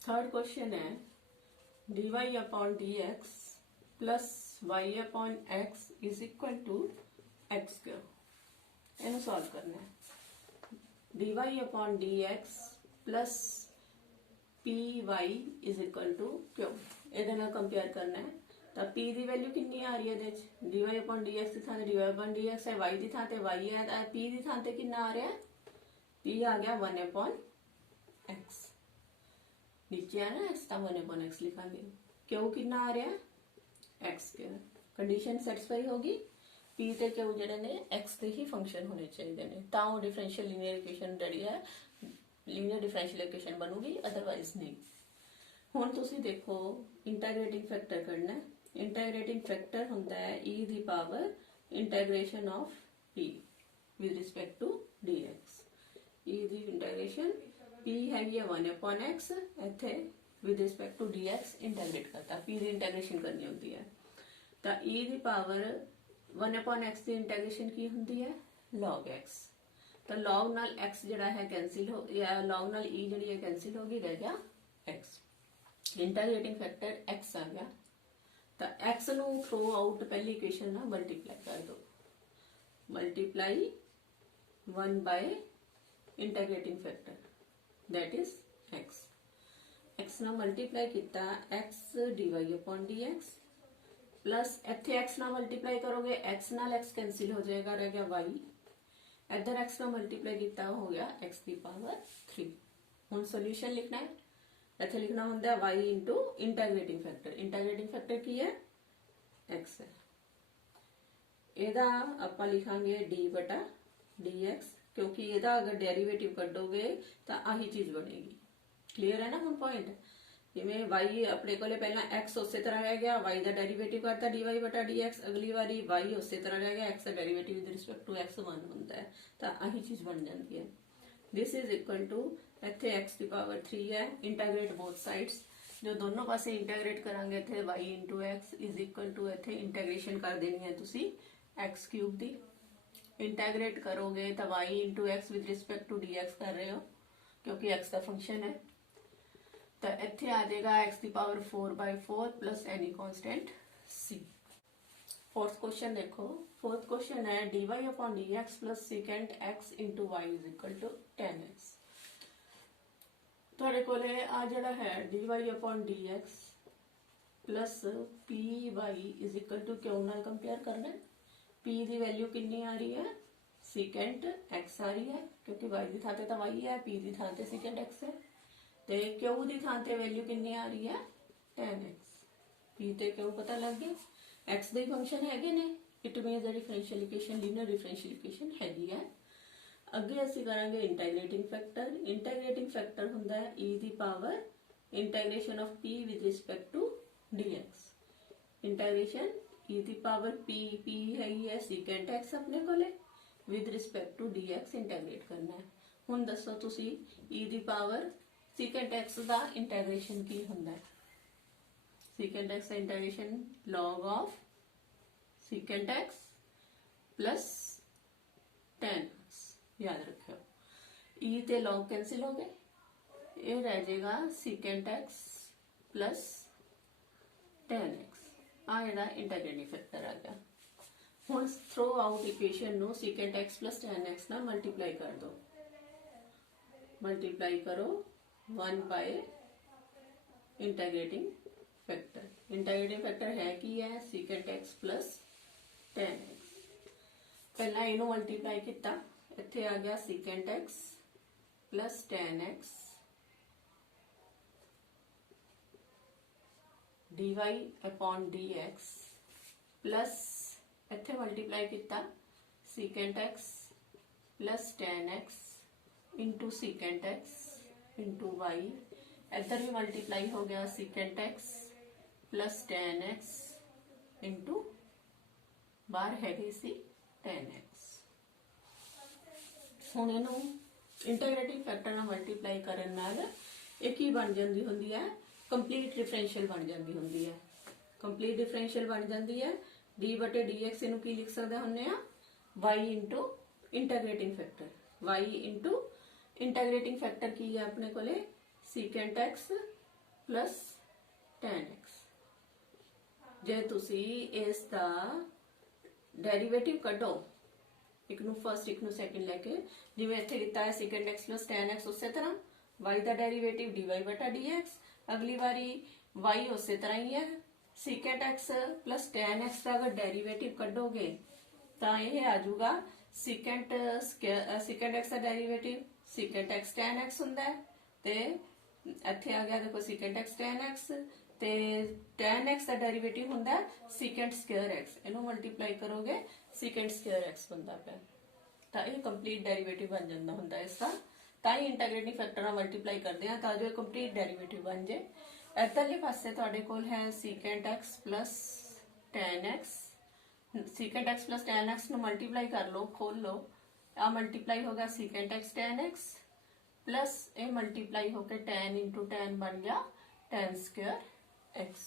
थर्ड क्वेश्चन है dy upon dx plus y upon x is equal to x cube। ਇਹਨੂੰ ਸੋਲਵ ਕਰਨਾ ਹੈ। dy upon dx plus py is equal to q। ਇਹਦੇ ਨਾਲ ਕੰਪੇਅਰ ਕਰਨਾ ਹੈ ਤਾਂ p ਦੀ ਵੈਲਿਊ ਕਿੰਨੀ ਆ ਰਹੀ ਹੈ ਇਹਦੇ ਚ dy upon dx ਦੀ ਥਾਂ ਤੇ dy upon dx ਹੈ, y ਦੀ ਥਾਂ ਤੇ y ਹੈ, ਤਾਂ p ਦੀ ਥਾਂ ਤੇ ਕਿੰਨਾ ਆ ਰਿਹਾ ਹੈ? p ਆ ਗਿਆ 1 upon x। नीचे है ना x तो 1 upon x लिखांगे। क्यों कितना आ रहा है x के कंडीशन सैटिस्फाई होगी। p ते क्यों जड़े ने x के ही फंक्शन होने चाहिए ने ता वो डिफरेंशियल लीनियर इक्वेशन जड़ी है लीनियर डिफरेंशियल इक्वेशन बनूगी, अदरवाइज नहीं। हुण तुसी देखो इंटीग्रेटिंग फैक्टर करना है। इंटीग्रेटिंग फैक्टर होंदा है e दी power integration of p with respect to dx। e दी इंटीग्रेशन p हैगी है 1 upon x, इत्थे with respect to dx integrate करता p दी इंटीग्रेशन करनी होती है तो e दी पावर 1 upon x दी इंटीग्रेशन की होती है log x। तो log नाल x जड़ा है कैंसिल हो या log नाल e जड़ी है कैंसिल होगी, रह गया x। इंटीग्रेटिंग फैक्टर x आ गया तो x नु थ्रो आउट पहली इक्वेशन ना मल्टीप्लाई कर दो, multiply 1 by integrating factor that is x। x ना मल्टीप्लाई किया x dy upon dx plus इत्थे x ना मल्टीप्लाई करोगे x नाल x कैंसिल हो जाएगा, रह गया y। इधर x ना मल्टीप्लाई किया हो गया x की पावर 3। हुण सॉल्यूशन लिखना है, इत्थे लिखना होंदा y into integrating factor. Integrating factor की है x है, एदा आपां लिखांगे d बटा dx क्योंकि ਇਹਦਾ अगर डेरिवेटिव कटोगे तो आही चीज बनेगी। क्लीयर है ना ਹੁਣ पॉइंट। जिवें y अपने कोले पहला x उस तरह रह गया, y का डेरिवेटिव करता dy बटा dx, अगली बारी y उस तरह रह गया, x का derivative with respect to x 1 होता है तो आही चीज बन जाती है। दिस इज इक्वल टू इत्थे x की पावर 3 है, इंटीग्रेट बोथ साइड्स। जो दोनों पासे इंटीग्रेट करांगे इत्थे y into x is equal to इत्थे इंटीग्रेशन कर देनी है तुसी x क्यूब दी। इंटीग्रेट करोगे तो y into x with respect to d x कर रहे हो क्योंकि x का फंक्शन है तो इत्थे आ जाएगा x की power 4/4 plus any constant c। Fourth question देखो, फोर्थ क्वेश्चन है dy upon dx plus secant x into y is equal to 10x। तुहाडे कोले आ जिहड़ा है dy upon dx plus py is equal to क्यों नाल कंपेयर करना है। p की वैल्यू कितनी आ रही है secant x आ रही है क्योंकि y की थां ते तो y है, p की थां ते secant x है, ते q की थां ते वैल्यू कितनी आ रही है 10x। p ते q पता लग गया, x दे फंक्शन हैगे ने, it means differential equation linear differential equation हैगी है। अगे असीं करांगे इंटीग्रेटिंग फैक्टर। इंटीग्रेटिंग फैक्टर हुंदा है e की power integration of p with respect to dx। Integration e की पावर p हैगी है secant x अपने कोले with respect to dx integrate करना है। हुण दसो तुसी e की पावर secant x दा इंटीग्रेशन की हुंदा है। secant x दा integration log of secant x plus 10x। याद रखियो e ते log कैंसिल हो गए, ये रह जाएगा secant x प्लस 10x। आ जेड़ा इंटीग्रेटिंग फैक्टर आ गया। हुण थ्रो आउट इक्वेशन नो secant x प्लस 10x ना मल्टीप्लाई कर दो, मल्टीप्लाई करो 1 by integrating factor. Integrating factor है की है secant x प्लस 10x। पहला इनू मल्टीप्लाई किया, इत्थे आ गया secant x plus 10x dy upon dx plus इत्थे मल्टीप्लाई किया secant x plus 10x into secant x into y। इधर भी मल्टीप्लाई हो गया secant x plus 10x into बाहर हैगी सी 10x। हुण इहनूं इंटीग्रेटिंग फैक्टर नाल मल्टीप्लाई करन नाल एक ही बन जाती हुंदी है कंप्लीट डिफरेंशियल बन जाती होंगी है। कंप्लीट डिफरेंशियल बन जाती है डी बटे डी एक्स इनू की लिख सकते होंगे y into integrating factor. Y into integrating factor की है अपने को secant x प्लस 10x। जे तुसी इसका डेरिवेटिव कढो ਇੱਕ ਨੂੰ ਫਰਸਟ ਇੱਕ ਨੂੰ ਸੈਕਿੰਡ ਲੈ ਕੇ, ਜਿਵੇਂ ਇੱਥੇ ਕੀਤਾ ਹੈ secant x plus tan x, ਉਸੇ ਤਰ੍ਹਾਂ y ਦਾ ਡੈਰੀਵੇਟਿਵ dy ਬਟਾ dx। ਅਗਲੀ ਵਾਰੀ y ਉਸੇ ਤਰ੍ਹਾਂ ਹੀ ਹੈ, secant x plus tan x ਦਾ ਅਗਰ ਡੈਰੀਵੇਟਿਵ ਕੱਢੋਗੇ ਤਾਂ ਇਹ ਆ ਜਾਊਗਾ secant x ਦਾ derivative secant x tan x ਹੁੰਦਾ ਹੈ, ਤੇ ਇੱਥੇ ਆ ਗਿਆ ਦੇਖੋ secant x tan x, ਤੇ tan x ਦਾ ਡੈਰੀਵੇਟਿਵ ਹੁੰਦਾ ਹੈ secant square x, ਇਹਨੂੰ ਮਲਟੀਪਲਾਈ ਕਰੋਗੇ secant square x ਬਣਦਾ ਪਿਆ, ਤਾਂ ਇਹ ਕੰਪਲੀਟ ਡੈਰੀਵੇਟਿਵ ਬਣ ਜਾਂਦਾ ਹੁੰਦਾ ਇਸ ਦਾ। ਤਾਂ ਹੀ ਇੰਟੀਗ੍ਰੇਟਿੰਗ ਫੈਕਟਰ ਨਾਲ ਮਲਟੀਪਲਾਈ ਕਰਦੇ ਆ ਤਾਂ ਜੋ ਇਹ ਕੰਪਲੀਟ ਡੈਰੀਵੇਟਿਵ ਬਣ ਜੇ। ਇੱਧਰਲੇ ਪਾਸੇ ਤੁਹਾਡੇ ਕੋਲ ਹੈ secant x plus tan x, secant x plus tan x ਨੂੰ ਮਲਟੀਪਲਾਈ ਕਰ ਲਓ, ਖੋਲ ਲਓ, ਆ ਮਲਟੀਪਲਾਈ ਹੋ ਗਿਆ secant x tan x plus ए मल्टीप्लाई होकर tan इंटू tan बन गया tan स्क्वायर x।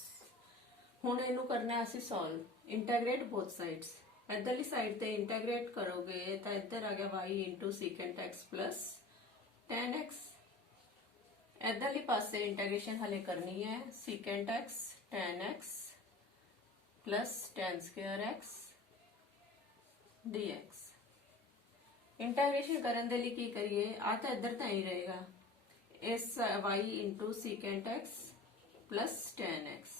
हुण इनू करना असी सॉल्व, इंटाग्रेट बोथ साइड्स। इधरली साइड ते इंटाग्रेट करोगे तो इधर आ गया y into secant x plus tan x। इधरली पासे इंटाग्रेशन हले करनी है secant x tan x plus tan square x dx। Integration करने के लिए की करिए, आता इधर तो ही रहेगा इस y into secant x plus tan x।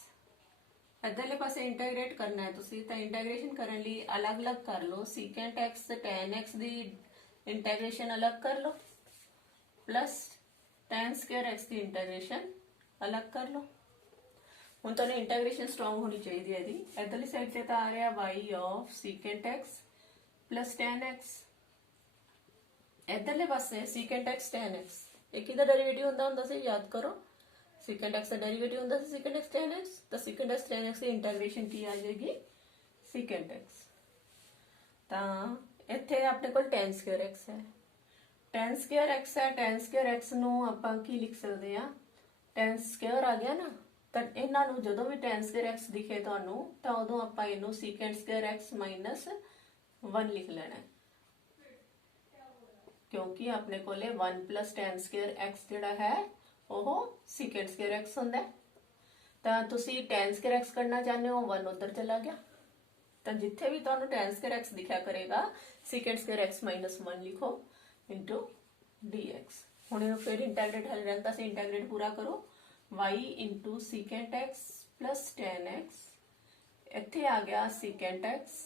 इधरले पासे इंटाग्रेट करना है तुसी, तो इंटाग्रेशन करने लिए अलग अलग कर लो, secant x tan x दी इंटाग्रेशन अलग कर लो प्लस tan स्क्वायर x की इंटाग्रेशन अलग कर लो। हुण तुहानू इंटाग्रेशन स्ट्रॉन्ग होनी चाहिए है। इधरली साइड से तो आ रहा y of secant x plus tan x, इधरले पासे secant x tan x, एक ही डेरिवेटिव होंदा सी, याद करो secant x का डेरिवेटिव होंदा सी secant x tan x, तो secant x tan x की इंटीग्रेशन की आ जाएगी secant x। ਤਾਂ ਇੱਥੇ ਆਪਣੇ ਕੋਲ tan square x ਹੈ, tan square x ਹੈ, tan square x ਨੂੰ ਆਪਾਂ ਕੀ ਲਿਖ ਸਕਦੇ ਆ, tan square ਆ ਗਿਆ ਨਾ, ਤਾਂ ਇਹਨਾਂ ਨੂੰ ਜਦੋਂ ਵੀ tan square x ਦਿਖੇ ਤੁਹਾਨੂੰ ਤਾਂ ਉਦੋਂ ਆਪਾਂ ਇਹਨੂੰ secant square x minus 1 ਲਿਖ ਲੈਣਾ ਹੈ, क्योंकि अपने को 1 प्लस tan square x ਜਿਹੜਾ ਹੈ ਉਹ secant square x ਹੁੰਦਾ ਹੈ, ਤਾਂ ਤੁਸੀਂ tan square x ਕਰਨਾ ਚਾਹੁੰਦੇ ਹੋ 1 ਉਧਰ ਚਲਾ ਗਿਆ, ਤਾਂ ਜਿੱਥੇ ਵੀ ਤੁਹਾਨੂੰ tan square x ਦਿਖਿਆ ਕਰੇਗਾ secant square x minus 1 ਲਿਖੋ into dx। ਹੁਣ ਇਹਨੂੰ ਫਿਰ ਇੰਟੀਗ੍ਰੇਟ ਹਲ ਰਹਿੰਦਾ ਸੀ, ਇੰਟੀਗ੍ਰੇਟ ਪੂਰਾ ਕਰੋ y into secant x plus tan x, ਇੱਥੇ ਆ ਗਿਆ secant x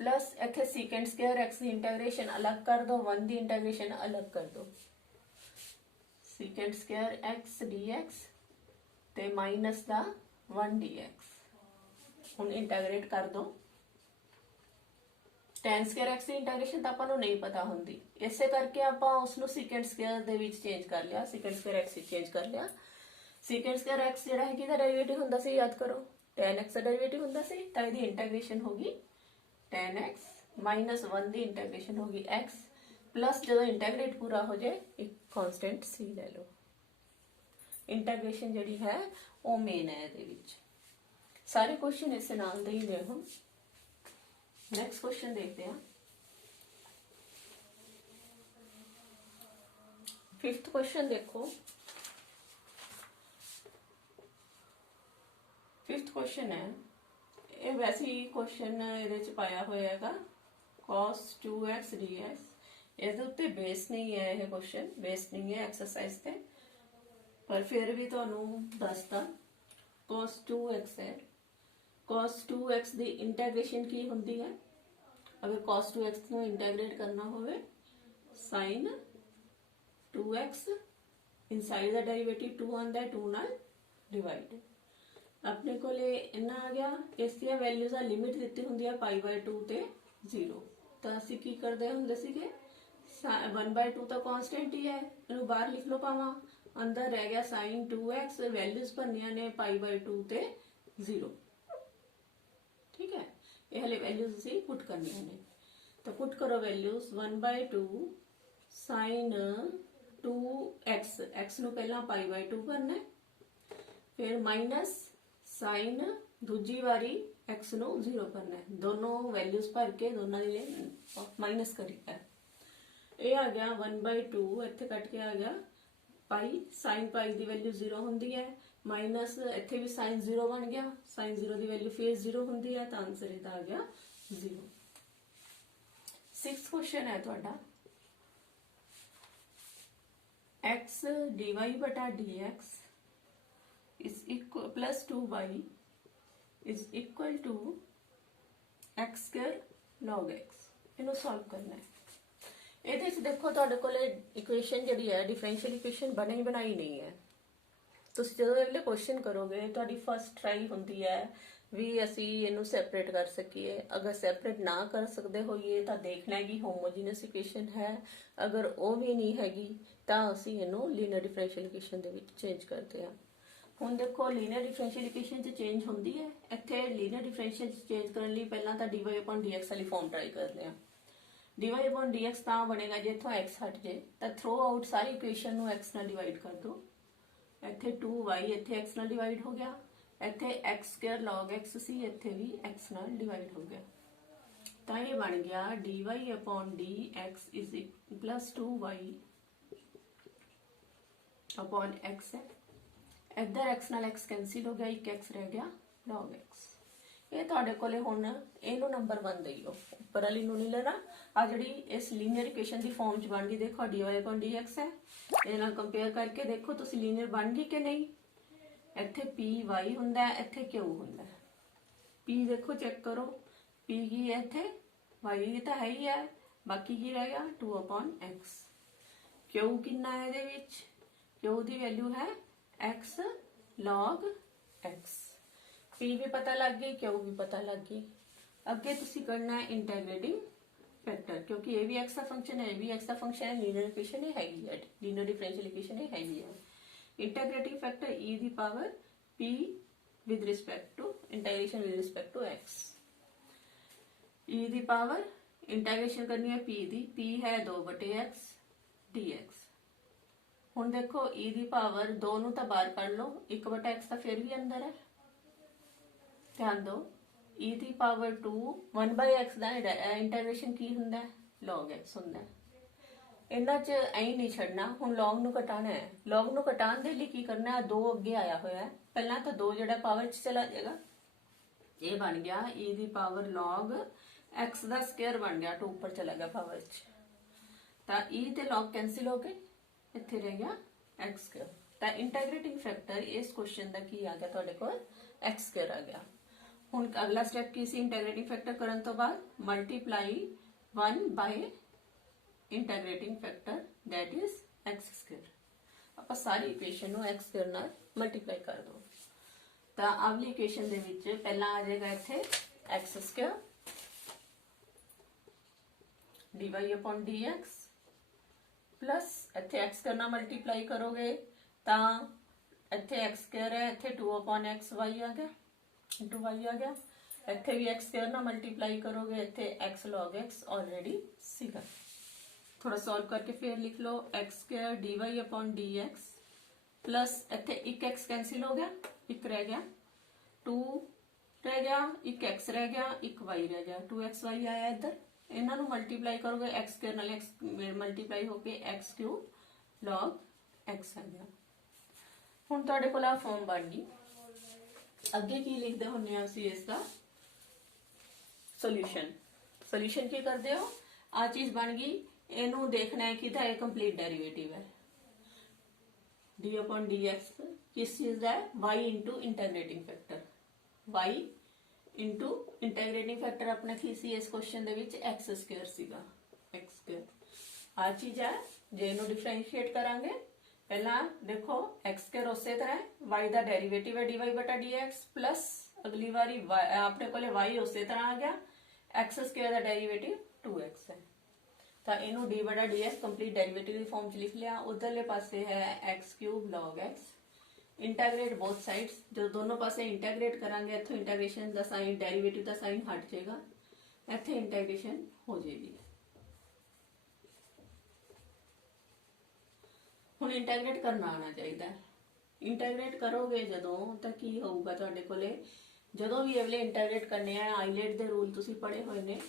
प्लस इतने secant square x की इंटीग्रेशन अलग कर दो, 1 की इंटीग्रेशन अलग कर दो, secant square x dx ते माइनस का 1 dx। हुण इंटीग्रेट कर दो, tan square x की इंटीग्रेशन तो आपां नूं नहीं पता हुंदी, इसे करके आपां उसनूं secant square they which change कर लिया, secant square x चेंज कर लिया। secant square x जिहड़ा है किहदा डेरिवेटिव हुंदा सी, याद करो tan x का डेरिवेटिव हुंदा सी, तां इहदी इंटीग्रेशन होगी tan x माइनस 1 की इंटीग्रेशन होगी x प्लस जो इंटीग्रेट पूरा हो जाए एक कांस्टेंट c ले लो। इंटीग्रेशन जी है वो मेन है ये, सारे क्वेश्चन इस नाल दे ही ने। हम नैक्सट क्वेश्चन देखते हैं, 5th क्वेश्चन देखो। 5th क्वेश्चन है, ये वैसे ही क्वेश्चन ये पाया होया है cos 2x dx, ਇਹਦੇ ਉੱਤੇ बेस नहीं है, यह क्वेश्चन बेस नहीं है एक्सरसाइज ਤੇ, पर फिर भी ਤੁਹਾਨੂੰ ਦੱਸਦਾ cos 2x है। cos 2x ਦੀ ਇੰਟੀਗ੍ਰੇਸ਼ਨ ਕੀ ਹੁੰਦੀ ਹੈ, अगर cos 2x ਨੂੰ ਇੰਟੀਗ੍ਰੇਟ ਕਰਨਾ ਹੋਵੇ sin 2x ਇਨਸਾਈਡ ਦਾ ਡੈਰੀਵੇਟਿਵ 2 ਆਂਦਾ ਹੈ, 2 ਨਾਲ डिवाइड अपने को इन्ना आ गया। इस दी वैल्यूज आ लिमिट दी होंदी है π/2 ते 0, तो असी की करते होंगे सीगे 1/2 तो कांस्टेंट ही है, इनू बाहर लिख लो पावा, अंदर रह गया sin 2x, वैल्यूज भरनिया ने π/2 ते 0, ठीक है। ये हले वैल्यूज असी पुट करनिया ने, तो पुट करो वैल्यूज 1/2 sin 2x, x नू पहला π/2 भरना है, फिर माइनस साइन दूजी वारी x नो 0 करना है, दोनों वैल्यूज भर के दोनों के लिए माइनस करिए। ये आ गया 1/2, इत्थे कट के आ गया पाई, साइन पाई की वैल्यू 0 होंदी है, माइनस इत्थे भी साइन 0 बन गया, साइन 0 की वैल्यू फिर 0 होंदी है, तो आंसर इहदा आ गया 0। सिक्स क्वेश्चन है ਤੁਹਾਡਾ x dy बटा dx is equal plus 2y is equal to x square log x ਇਹਨੂੰ ਸੋਲਵ ਕਰਨਾ ਹੈ। ਇਹਦੇ ਵਿੱਚ ਦੇਖੋ ਤੁਹਾਡੇ ਕੋਲੇ ਇਕੁਏਸ਼ਨ ਜਿਹੜੀ ਹੈ ਡਿਫਰੈਂਸ਼ੀਅਲ ਇਕੁਏਸ਼ਨ ਬਣੀ ਬਣਾਈ ਨਹੀਂ ਹੈ। ਤੁਸੀਂ ਜਦੋਂ ਅਗਲੇ ਕੁਐਸਚਨ ਕਰੋਗੇ ਤੁਹਾਡੀ ਫਸਟ ਟਰਾਈ ਹੁੰਦੀ ਹੈ ਵੀ ਅਸੀਂ ਇਹਨੂੰ ਸੈਪਰੇਟ ਕਰ ਸਕੀਏ। ਅਗਰ ਸੈਪਰੇਟ ਨਾ ਕਰ ਸਕਦੇ ਹੋਈਏ ਤਾਂ ਦੇਖਣਾ ਹੈ ਕਿ ਹੋਮੋਜੀਨਸ ਇਕੁਏਸ਼ਨ ਹੈ, ਅਗਰ ਉਹ ਵੀ ਨਹੀਂ ਹੈਗੀ ਤਾਂ ਅਸੀਂ ਇਹਨੂੰ ਲੀਨੀਅਰ ਡਿਫਰੈਂਸ਼ੀਅਲ ਇਕੁਏਸ਼ਨ ਦੇ ਵਿੱਚ ਚੇਂਜ ਕਰਦੇ ਹਾਂ। ਹੁਣ ਦੇਖੋ ਲੀਨੀਅਰ ਡਿਫਰੈਂਸ਼ੀਅਲ ਇਕੁਏਸ਼ਨ 'ਚ ਚੇਂਜ ਹੁੰਦੀ ਹੈ। ਇੱਥੇ ਲੀਨੀਅਰ ਡਿਫਰੈਂਸ਼ੀਅਲ 'ਚ ਚੇਂਜ ਕਰਨ ਲਈ ਪਹਿਲਾਂ ਤਾਂ dy/dx ਵਾਲੀ ਫਾਰਮ ਟਰਾਈ ਕਰਦੇ ਹਾਂ। dy/dx ਤਾਂ ਬਣੇਗਾ ਜੇ ਇੱਥੋਂ x ਹਟ ਜੇ ਤਾਂ ਥਰੋ ਆਊਟ ਸਾਰੀ ਇਕੁਏਸ਼ਨ ਨੂੰ x ਨਾਲ ਡਿਵਾਈਡ ਕਰ ਦਿਓ। ਇੱਥੇ 2y ਇੱਥੇ x ਨਾਲ ਡਿਵਾਈਡ ਹੋ ਗਿਆ, ਇੱਥੇ x square log x ਸੀ, ਇੱਥੇ ਵੀ x ਨਾਲ ਡਿਵਾਈਡ ਹੋ ਗਿਆ ਤਾਂ ਇਹ ਬਣ ਗਿਆ dy/dx plus 2y upon x ਹੈ। ਇੱਧਰ x ਨਾਲ x ਕੈਂਸਲ ਹੋ ਗਿਆ, ਇੱਕ x ਰਹਿ ਗਿਆ log x। ਇਹ ਤੁਹਾਡੇ ਕੋਲੇ ਹੁਣ ਇਹਨੂੰ ਨੰਬਰ 1 ਦੇ ਦਿਓ, ਉੱਪਰ ਵਾਲੀ ਨੂੰ ਨਹੀਂ ਲੈਣਾ। ਆ ਜਿਹੜੀ ਇਸ ਲੀਨੀਅਰ ਇਕੁਏਸ਼ਨ ਦੀ ਫਾਰਮ 'ਚ ਬਣ ਗਈ, ਦੇਖੋ dy/dx ਹੈ, ਇਹਦੇ ਨਾਲ ਕੰਪੇਅਰ ਕਰਕੇ ਦੇਖੋ ਤੁਸੀਂ ਲੀਨੀਅਰ ਬਣ ਗਈ ਕਿ ਨਹੀਂ। ਇੱਥੇ py ਹੁੰਦਾ ਹੈ, ਇੱਥੇ q ਹੁੰਦਾ ਹੈ। p ਦੇਖੋ ਚੈੱਕ ਕਰੋ, p ਕੀ ਹੈ ਇੱਥੇ, y ਤਾਂ ਹੈ ਹੀ ਹੈ, ਬਾਕੀ ਕੀ ਰਹਿ ਗਿਆ 2/x। q ਕਿੰਨਾ ਹੈ ਇਹਦੇ ਵਿੱਚ, q ਦੀ ਵੈਲਿਊ ਹੈ x log x। p ਵੀ ਪਤਾ ਲੱਗ ਗਈ, q ਵੀ ਪਤਾ ਲੱਗ ਗਈ। ਅੱਗੇ ਤੁਸੀਂ ਕਰਨਾ ਹੈ ਇੰਟੈਗਰੇਟਿੰਗ ਫੈਕਟਰ, ਕਿਉਂਕਿ ਇਹ ਵੀ x ਦਾ ਫੰਕਸ਼ਨ ਹੈ, ਇਹ ਵੀ x ਦਾ ਫੰਕਸ਼ਨ ਹੈ, ਲੀਨੀਅਰ ਇਕੁਏਸ਼ਨ ਹੀ ਹੈਗੀ ਹੈ, ਲੀਨੀਅਰ ਡਿਫਰੈਂਸ਼ੀਅਲ ਇਕੁਏਸ਼ਨ ਹੀ ਹੈਗੀ ਹੈ। इंटीग्रेटिंग फैक्टर e दी power p with respect to integration with respect to x। e दी पावर इंटीग्रेशन करनी है p दी, p है 2/x dx। ਹੁਣ ਦੇਖੋ e ਦੀ ਪਾਵਰ 2 ਨੂੰ ਤਾਂ ਬਾਹਰ ਕੱਢ ਲਓ, 1/x ਤਾਂ ਫਿਰ ਵੀ ਅੰਦਰ ਹੈ। ਧਿਆਨ ਦਿਓ e ਦੀ ਪਾਵਰ 2 1/x ਦਾ ਇੰਟੀਗ੍ਰੇਸ਼ਨ ਕੀ ਹੁੰਦਾ ਹੈ, log x ਹੁੰਦਾ ਹੈ। ਇਹਨਾਂ 'ਚ ਐਂ ਨਹੀਂ ਛੱਡਣਾ, ਹੁਣ log ਨੂੰ ਘਟਾਣਾ ਹੈ। log ਨੂੰ ਘਟਾਉਣ ਦੇ ਲਈ ਕੀ ਕਰਨਾ ਹੈ, 2 ਅੱਗੇ ਆਇਆ ਹੋਇਆ ਹੈ, ਪਹਿਲਾਂ ਤਾਂ 2 ਜਿਹੜਾ ਪਾਵਰ 'ਚ ਚਲਾ ਜਾਏਗਾ, ਇਹ ਬਣ ਗਿਆ e ਦੀ ਪਾਵਰ log x ਦਾ ਸਕੁਅਰ ਬਣ ਗਿਆ, 2 ਉੱਪਰ ਚਲਾ ਗਿਆ ਪਾਵਰ 'ਚ, ਤਾਂ e ਤੇ log ਕੈਂਸਲ ਹੋ ਗਏ, ਇੱਥੇ ਰਹਿ ਗਿਆ x ਸਕੁਅਰ। ਤਾਂ ਇੰਟੀਗ੍ਰੇਟਿੰਗ ਫੈਕਟਰ ਇਸ ਕੁਐਸਚਨ ਦਾ ਕੀ ਆ ਗਿਆ ਤੁਹਾਡੇ ਕੋਲ, x ਸਕੁਅਰ ਆ ਗਿਆ। ਹੁਣ ਅਗਲਾ ਸਟੈਪ ਕੀ ਸੀ, ਇੰਟੀਗ੍ਰੇਟਿੰਗ ਫੈਕਟਰ ਕਰਨ ਤੋਂ ਬਾਅਦ multiply 1 by integrating factor that is x square. ਆਪਾਂ ਸਾਰੀ ਇਕੁਏਸ਼ਨ ਨੂੰ x ਸਕੁਅਰ ਨਾਲ ਮਲਟੀਪਲਾਈ ਕਰ ਦੋ ਤਾਂ ਅਗਲੀ ਇਕੁਏਸ਼ਨ ਦੇ ਵਿੱਚ ਪਹਿਲਾਂ ਆ ਜਾਏਗਾ ਇੱਥੇ x ਸਕੁਅਰ dy/dx ਪਲੱਸ ਇੱਥੇ x ਕਰਨਾ ਮਲਟੀਪਲਾਈ ਕਰੋਗੇ ਤਾਂ ਇੱਥੇ x ਸਕੁਅਰ ਹੈ, ਇੱਥੇ 2/xy ਆ ਗਿਆ, y ਆ ਗਿਆ, ਇੱਥੇ ਵੀ x ਸਕੁਅਰ ਨਾਲ ਮਲਟੀਪਲਾਈ ਕਰੋਗੇ, ਇੱਥੇ x log x ਆਲਰੇਡੀ ਸੀਗਾ। थोड़ा सॉल्व करके फिर लिख लो x स्क्वायर dy/dx प्लस इतने एक x कैंसिल हो गया, एक रह गया, 2 रह गया, एक x रह गया, एक y रह गया, 2xy आया इधर। इन्हों मल्टीप्लाई करोगे x स्क्वायर नाल x मल्टीप्लाई होके x क्यूब log x आ गया। हुण तुहाडे कोल आ फॉर्म बन गई। अगे की लिखते हुन्ने आ असीं इसका सोल्यूशन। सोल्यूशन की करते हो, आ चीज बन गई, ਇਹਨੂੰ ਦੇਖਣਾ ਹੈ ਕਿ ਇਹ ਕੰਪਲੀਟ ਡੈਰੀਵੇਟਿਵ ਹੈ d/dx ਕਿਸ ਚੀਜ਼ ਦਾ ਹੈ, y into integrating factor. y into integrating factor ਆਪਣਾ ਕੀ ਸੀ ਇਸ ਕੁਐਸਚਨ ਦੇ ਵਿੱਚ, x ਸਕੁਅਰ ਸੀਗਾ, x ਸਕੁਅਰ ਆ ਚੀਜ਼ ਹੈ। ਜੇ ਇਹਨੂੰ ਡਿਫਰੈਂਸ਼ੀਏਟ ਕਰਾਂਗੇ ਪਹਿਲਾਂ ਦੇਖੋ x ਸਕੁਅਰ ਉਸੇ ਤਰ੍ਹਾਂ ਹੈ, y ਦਾ ਡੈਰੀਵੇਟਿਵ ਹੈ dy/dx ਪਲੱਸ ਅਗਲੀ ਵਾਰੀ ਆਪਣੇ ਕੋਲੇ y ਉਸੇ ਤਰ੍ਹਾਂ ਆ ਗਿਆ, x ਸਕੁਅਰ ਦਾ ਡੈਰੀਵੇਟਿਵ 2x ਹੈ ਤਾਂ ਇਹਨੂੰ d/dx ਕੰਪਲੀਟ ਡੈਰੀਵੇਟਿਵ ਦੀ ਫਾਰਮ 'ਚ ਲਿਖ ਲਿਆ। ਉਧਰਲੇ ਪਾਸੇ ਹੈ x cube log x। Integrate both sides, ਜਦੋਂ ਦੋਨੋਂ ਪਾਸੇ ਇੰਟੀਗ੍ਰੇਟ ਕਰਾਂਗੇ ਇੱਥੋਂ ਇੰਟੀਗ੍ਰੇਸ਼ਨ ਦਾ ਸਾਈਨ, ਡੈਰੀਵੇਟਿਵ ਦਾ ਸਾਈਨ ਹਟ ਜਾਏਗਾ, ਇੱਥੇ ਇੰਟੀਗ੍ਰੇਸ਼ਨ ਹੋ ਜਾਏਗੀ। ਹੁਣ ਇੰਟੀਗ੍ਰੇਟ ਕਰਨਾ ਆਉਣਾ ਚਾਹੀਦਾ। ਇੰਟੀਗ੍ਰੇਟ ਕਰੋਗੇ ਜਦੋਂ ਤਾਂ ਕੀ ਹੋਊਗਾ ਤੁਹਾਡੇ ਕੋਲੇ, ਜਦੋਂ ਵੀ ਅਗਲੇ ਇੰਟੀਗ੍ਰੇਟ ਕਰਨੇ ਆ ਆਈਲੈਟ ਦੇ ਰੂਲ ਤੁਸੀਂ ਪੜ੍ਹੇ ਹੋਏ ਨੇ,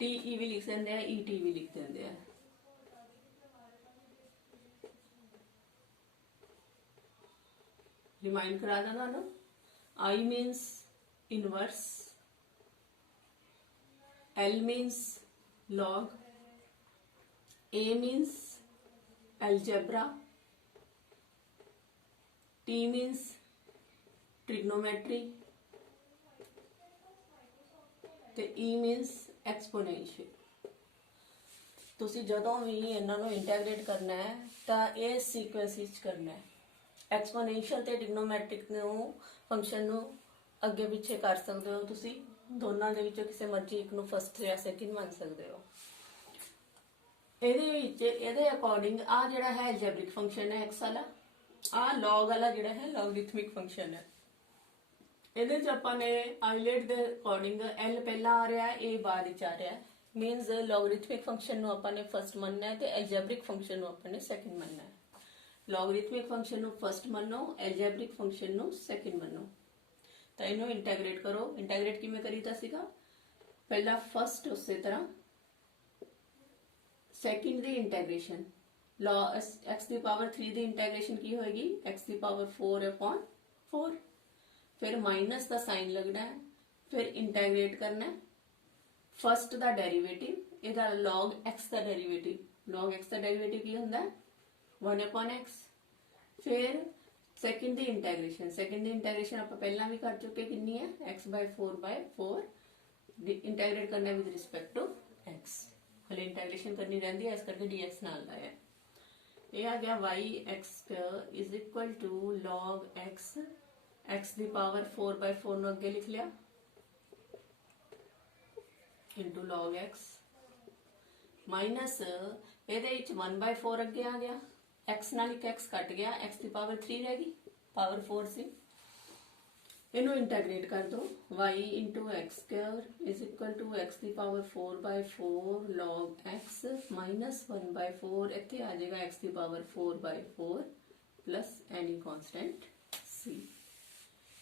टी भी लिख देंगे, ET भी लिख देंगे। रिमाइंड करा दा तुहानू। I means inverse, L means log, A means algebra, T means trigonometry, ਤੇ E means exponential। ਤੁਸੀਂ ਜਦੋਂ ਵੀ ਇਹਨਾਂ ਨੂੰ ਇੰਟੈਗਰੇਟ ਕਰਨਾ ਹੈ ਤਾਂ ਇਹ ਸੀਕੁਐਂਸ ਵਿੱਚ ਕਰਨਾ ਹੈ। ਐਕਸਪੋਨੈਂਸ਼ੀਅਲ ਤੇ ਟ੍ਰਿਗਨੋਮੈਟ੍ਰਿਕ ਨੂੰ ਫੰਕਸ਼ਨ ਨੂੰ ਅੱਗੇ ਪਿੱਛੇ ਕਰ ਸਕਦੇ ਹੋ ਤੁਸੀਂ, ਦੋਨਾਂ ਦੇ ਵਿੱਚੋਂ ਕਿਸੇ ਮਰਜ਼ੀ ਇੱਕ ਨੂੰ ਫਸਟ ਜਾਂ ਸੈਕਿੰਡ ਮੰਨ ਸਕਦੇ ਹੋ। ਇਹਦੇ ਵਿੱਚ ਇਹਦੇ ਅਕੋਰਡਿੰਗ ਆ ਜਿਹੜਾ ਹੈ ਐਲਜੈਬਰਿਕ ਫੰਕਸ਼ਨ ਹੈ x ਵਾਲਾ, ਆ ਲੌਗ ਵਾਲਾ ਜਿਹੜਾ ਹੈ ਲੌਗਰਿਥਮਿਕ ਫੰਕਸ਼ਨ ਹੈ। ਇਹਦੇ ਚ ਆਪਾਂ ਨੇ ਆਈਲੈਟ ਦੇ ਅਕੋਰਡਿੰਗ l ਪਹਿਲਾਂ ਆ ਰਿਹਾ ਹੈ, a ਬਾਅਦ ਵਿੱਚ ਆ ਰਿਹਾ ਹੈ। ਮੀਨਸ ਲੌਗਰਿਥਮਿਕ ਫੰਕਸ਼ਨ ਨੂੰ ਆਪਾਂ ਨੇ ਫਸਟ ਮੰਨਣਾ ਹੈ ਤੇ ਐਲਜੈਬਰਿਕ ਫੰਕਸ਼ਨ ਨੂੰ ਆਪਾਂ ਨੇ ਸੈਕਿੰਡ ਮੰਨਣਾ ਹੈ। ਲੌਗਰਿਥਮਿਕ ਫੰਕਸ਼ਨ ਨੂੰ ਫਸਟ ਮੰਨੋ, ਐਲਜੈਬਰਿਕ ਫੰਕਸ਼ਨ ਨੂੰ ਸੈਕਿੰਡ ਮੰਨੋ। ਤਾਂ ਇਹਨੂੰ ਇੰਟੈਗਰੇਟ ਕਰੋ। ਇੰਟੈਗਰੇਟ ਕਿਵੇਂ ਕਰੀਦਾ ਸੀਗਾ? ਪਹਿਲਾਂ ਫਸਟ ਉਸੇ ਤਰ੍ਹਾਂ ਸੈਕਿੰਡ ਦੀ ਇੰਟੈਗਰੇਸ਼ਨ, x ਦੀ ਪਾਵਰ 3 ਦੀ ਇੰਟੈਗਰੇਸ਼ਨ ਕੀ ਹੋਏਗੀ? x ਦੀ ਪਾਵਰ 4/4। फिर माइनस का साइन लगना है, फिर इंटेग्रेट करना है। फर्स्ट का डेरिवेटिव, इहदा log x का डेरिवेटिव, log x का डेरिवेटिव की होंदा है 1/x। फिर सेकंड दी इंटेग्रेशन, सेकंड दी इंटेग्रेशन आप पहला भी कर चुके, कितनी है? x/4/4 इंटेग्रेट करना है विद रिस्पेक्ट टू x। हले इंटेग्रेशन करनी रहती है, इस करके dx नाल दा है। ये आ गया y(x² is equal to log x, x ਦੀ ਪਾਵਰ 4/4 ਨੂੰ ਅੱਗੇ ਲਿਖ ਲਿਆ into log x ਮਾਈਨਸ ਇਹਦੇ ਵਿੱਚ 1/4 ਅੱਗੇ ਆ ਗਿਆ, x ਨਾਲ ਇੱਕ x ਕੱਟ ਗਿਆ, x ਦੀ ਪਾਵਰ 3 ਰਹਿ ਗਈ, ਪਾਵਰ 4 ਸੀ। ਇਹਨੂੰ ਇੰਟੈਗਰੇਟ ਕਰ ਦੋ, y into x² is equal to x ਦੀ ਪਾਵਰ 4/4 log x minus 1/4, ਇੱਥੇ ਆ ਜਾਏਗਾ x ਦੀ power 4/4 plus any constant c।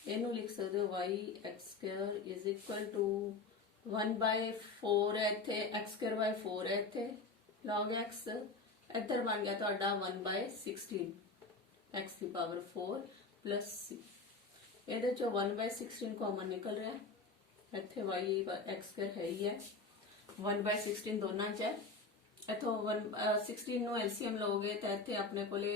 ਇਹਨੂੰ ਲਿਖ ਸਕਦੇ ਹੋ y(x² is equal to 1/4 ਹੈ ਇੱਥੇ, x²/4 ਹੈ ਇੱਥੇ, log x ਇੱਧਰ ਬਣ ਗਿਆ ਤੁਹਾਡਾ 1/16 x ਦੀ ਪਾਵਰ 4 plus c। ਇਹਦੇ ਚੋਂ 1/16 ਕਾਮਨ ਨਿਕਲ ਰਿਹਾ, ਇੱਥੇ y(x² ਹੈ ਹੀ ਹੈ, 1/16 ਦੋਨਾਂ ਚ ਹੈ। ਇੱਥੋਂ 16 ਨੂੰ LCM ਲਓਗੇ ਤਾਂ ਇੱਥੇ ਆਪਣੇ ਕੋਲੇ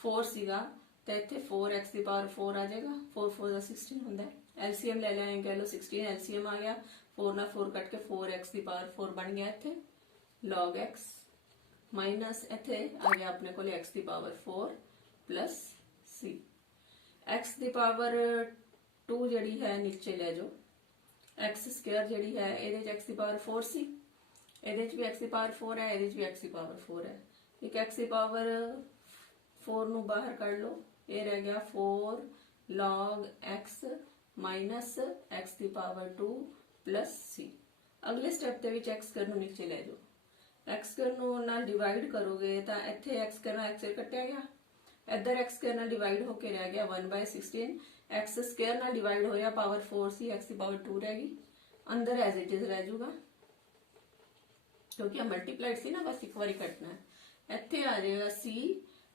4 ਸੀਗਾ, तो इतने 4x की पावर 4 आ जाएगा, 4 का 16 होंगे। LCM ले लें, कह लो 16 LCM आ गया, 4 ना 4 कट के 4x की पावर 4 बन गया इतने log x माइनस इतने आ गया अपने को x की पावर 4 प्लस c। x की पावर 2 जड़ी है नीचे ले जाओ, x² जड़ी है ये x की पावर 4 सी, ये भी x की पावर 4 है, ये भी x की पावर 4 है। एक x की पावर 4 ਨੂੰ बाहर कर लो, ये रह गया 4 log x माइनस x की पावर 2 प्लस c। अगले स्टेप ਦੇ ਵਿੱਚ x² ਨੂੰ ਨੀਚੇ ਲੈ ਜਾਓ, x² ਨੂੰ ਨਾਲ ਡਿਵਾਈਡ ਕਰੋਗੇ ਤਾਂ ਇੱਥੇ x² ਨਾਲ x ਕੱਟਿਆ ਗਿਆ, ਇੱਧਰ x² ਨਾਲ ਡਿਵਾਈਡ ਹੋ ਕੇ ਰਹਿ ਗਿਆ 1/16, x² ਨਾਲ ਡਿਵਾਈਡ ਹੋਇਆ ਪਾਵਰ 4 ਸੀ, x ਦੀ ਪਾਵਰ 2 ਰਹਿ ਗਈ, ਅੰਦਰ ਐਜ਼ ਇਟ ਇਜ਼ ਰਹਿ ਜਾਊਗਾ ਕਿਉਂਕਿ ਆ ਮਲਟੀਪਲਾਈਡ ਸੀ ਨਾ, ਬਸ ਇੱਕ ਵਾਰੀ ਕੱਟਣਾ ਹੈ। ਇੱਥੇ ਆ ਜਾਏਗਾ c,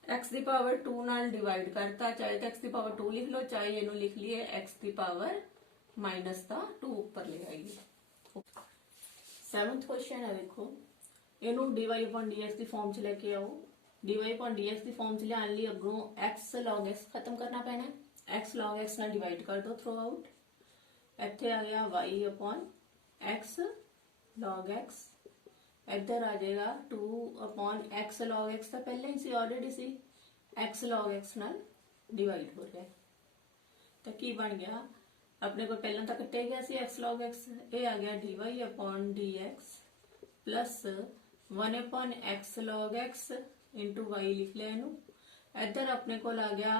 x ਦੀ ਪਾਵਰ 2 ਨਾਲ ਡਿਵਾਈਡ ਕਰਤਾ, ਚਾਹੇ ਤਾਂ x ਦੀ ਪਾਵਰ 2 ਲਿਖ ਲਓ, ਚਾਹੇ ਇਹਨੂੰ ਲਿਖ ਲਈਏ x ਦੀ ਪਾਵਰ ਮਾਈਨਸ ਦਾ 2 ਉੱਪਰ ਲੈ ਆਈਏ। 7th क्वेश्चन है, देखो ਇਹਨੂੰ dy/dx ਦੀ ਫਾਰਮ 'ਚ ਲੈ ਕੇ ਆਓ। dy/dx ਦੀ ਫਾਰਮ 'ਚ ਲਿਆਉਣ ਲਈ ਅੱਗੋਂ x log x ਖਤਮ ਕਰਨਾ ਪੈਣਾ ਹੈ, x log x ਨਾਲ ਡਿਵਾਈਡ ਕਰ ਦੋ ਥਰੂ ਆਊਟ। ਇੱਥੇ ਆ ਗਿਆ y/x log x, ਇੱਧਰ ਆ ਜਾਏਗਾ 2/x log x ਤਾਂ ਪਹਿਲਾਂ ਹੀ ਸੀ, ਆਲਰੇਡੀ ਸੀ, x log x ਨਾਲ ਡਿਵਾਈਡ ਹੋ ਰਿਹਾ ਤਾਂ ਕੀ ਬਣ ਗਿਆ ਆਪਣੇ ਕੋਲ? ਪਹਿਲਾਂ ਤਾਂ ਕੱਟਿਆ ਗਿਆ ਸੀ x log x, ਇਹ ਆ ਗਿਆ dy/dx plus 1/x log x into y ਲਿਖ ਲਿਆ ਇਹਨੂੰ। ਇੱਧਰ ਆਪਣੇ ਕੋਲ ਆ ਗਿਆ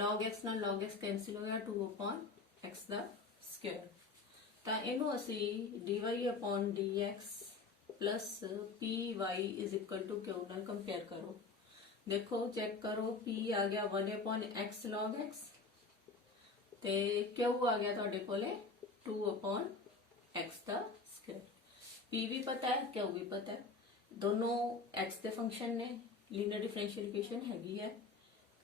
log x ਨਾਲ log x ਕੈਂਸਲ ਹੋ ਗਿਆ, 2/x ਦਾ ਸਕੁਅਰ। ਤਾਂ ਇਹਨੂੰ ਅਸੀਂ dy/dx plus P Y is equal to q ਨਾਲ कंपेयर करो। देखो चेक करो, p आ गया 1/x log x ਤੇ q आ गया ਤੁਹਾਡੇ ਕੋਲੇ 2/x ਦਾ ਸਕੁਅਰ। p ਵੀ ਪਤਾ ਹੈ, q ਵੀ ਪਤਾ ਹੈ, ਦੋਨੋਂ x ਦੇ ਫੰਕਸ਼ਨ ਨੇ, ਲੀਨੀਅਰ ਡਿਫਰੈਂਸ਼ੀਅਲ ਇਕੁਏਸ਼ਨ ਹੈਗੀ ਹੈ।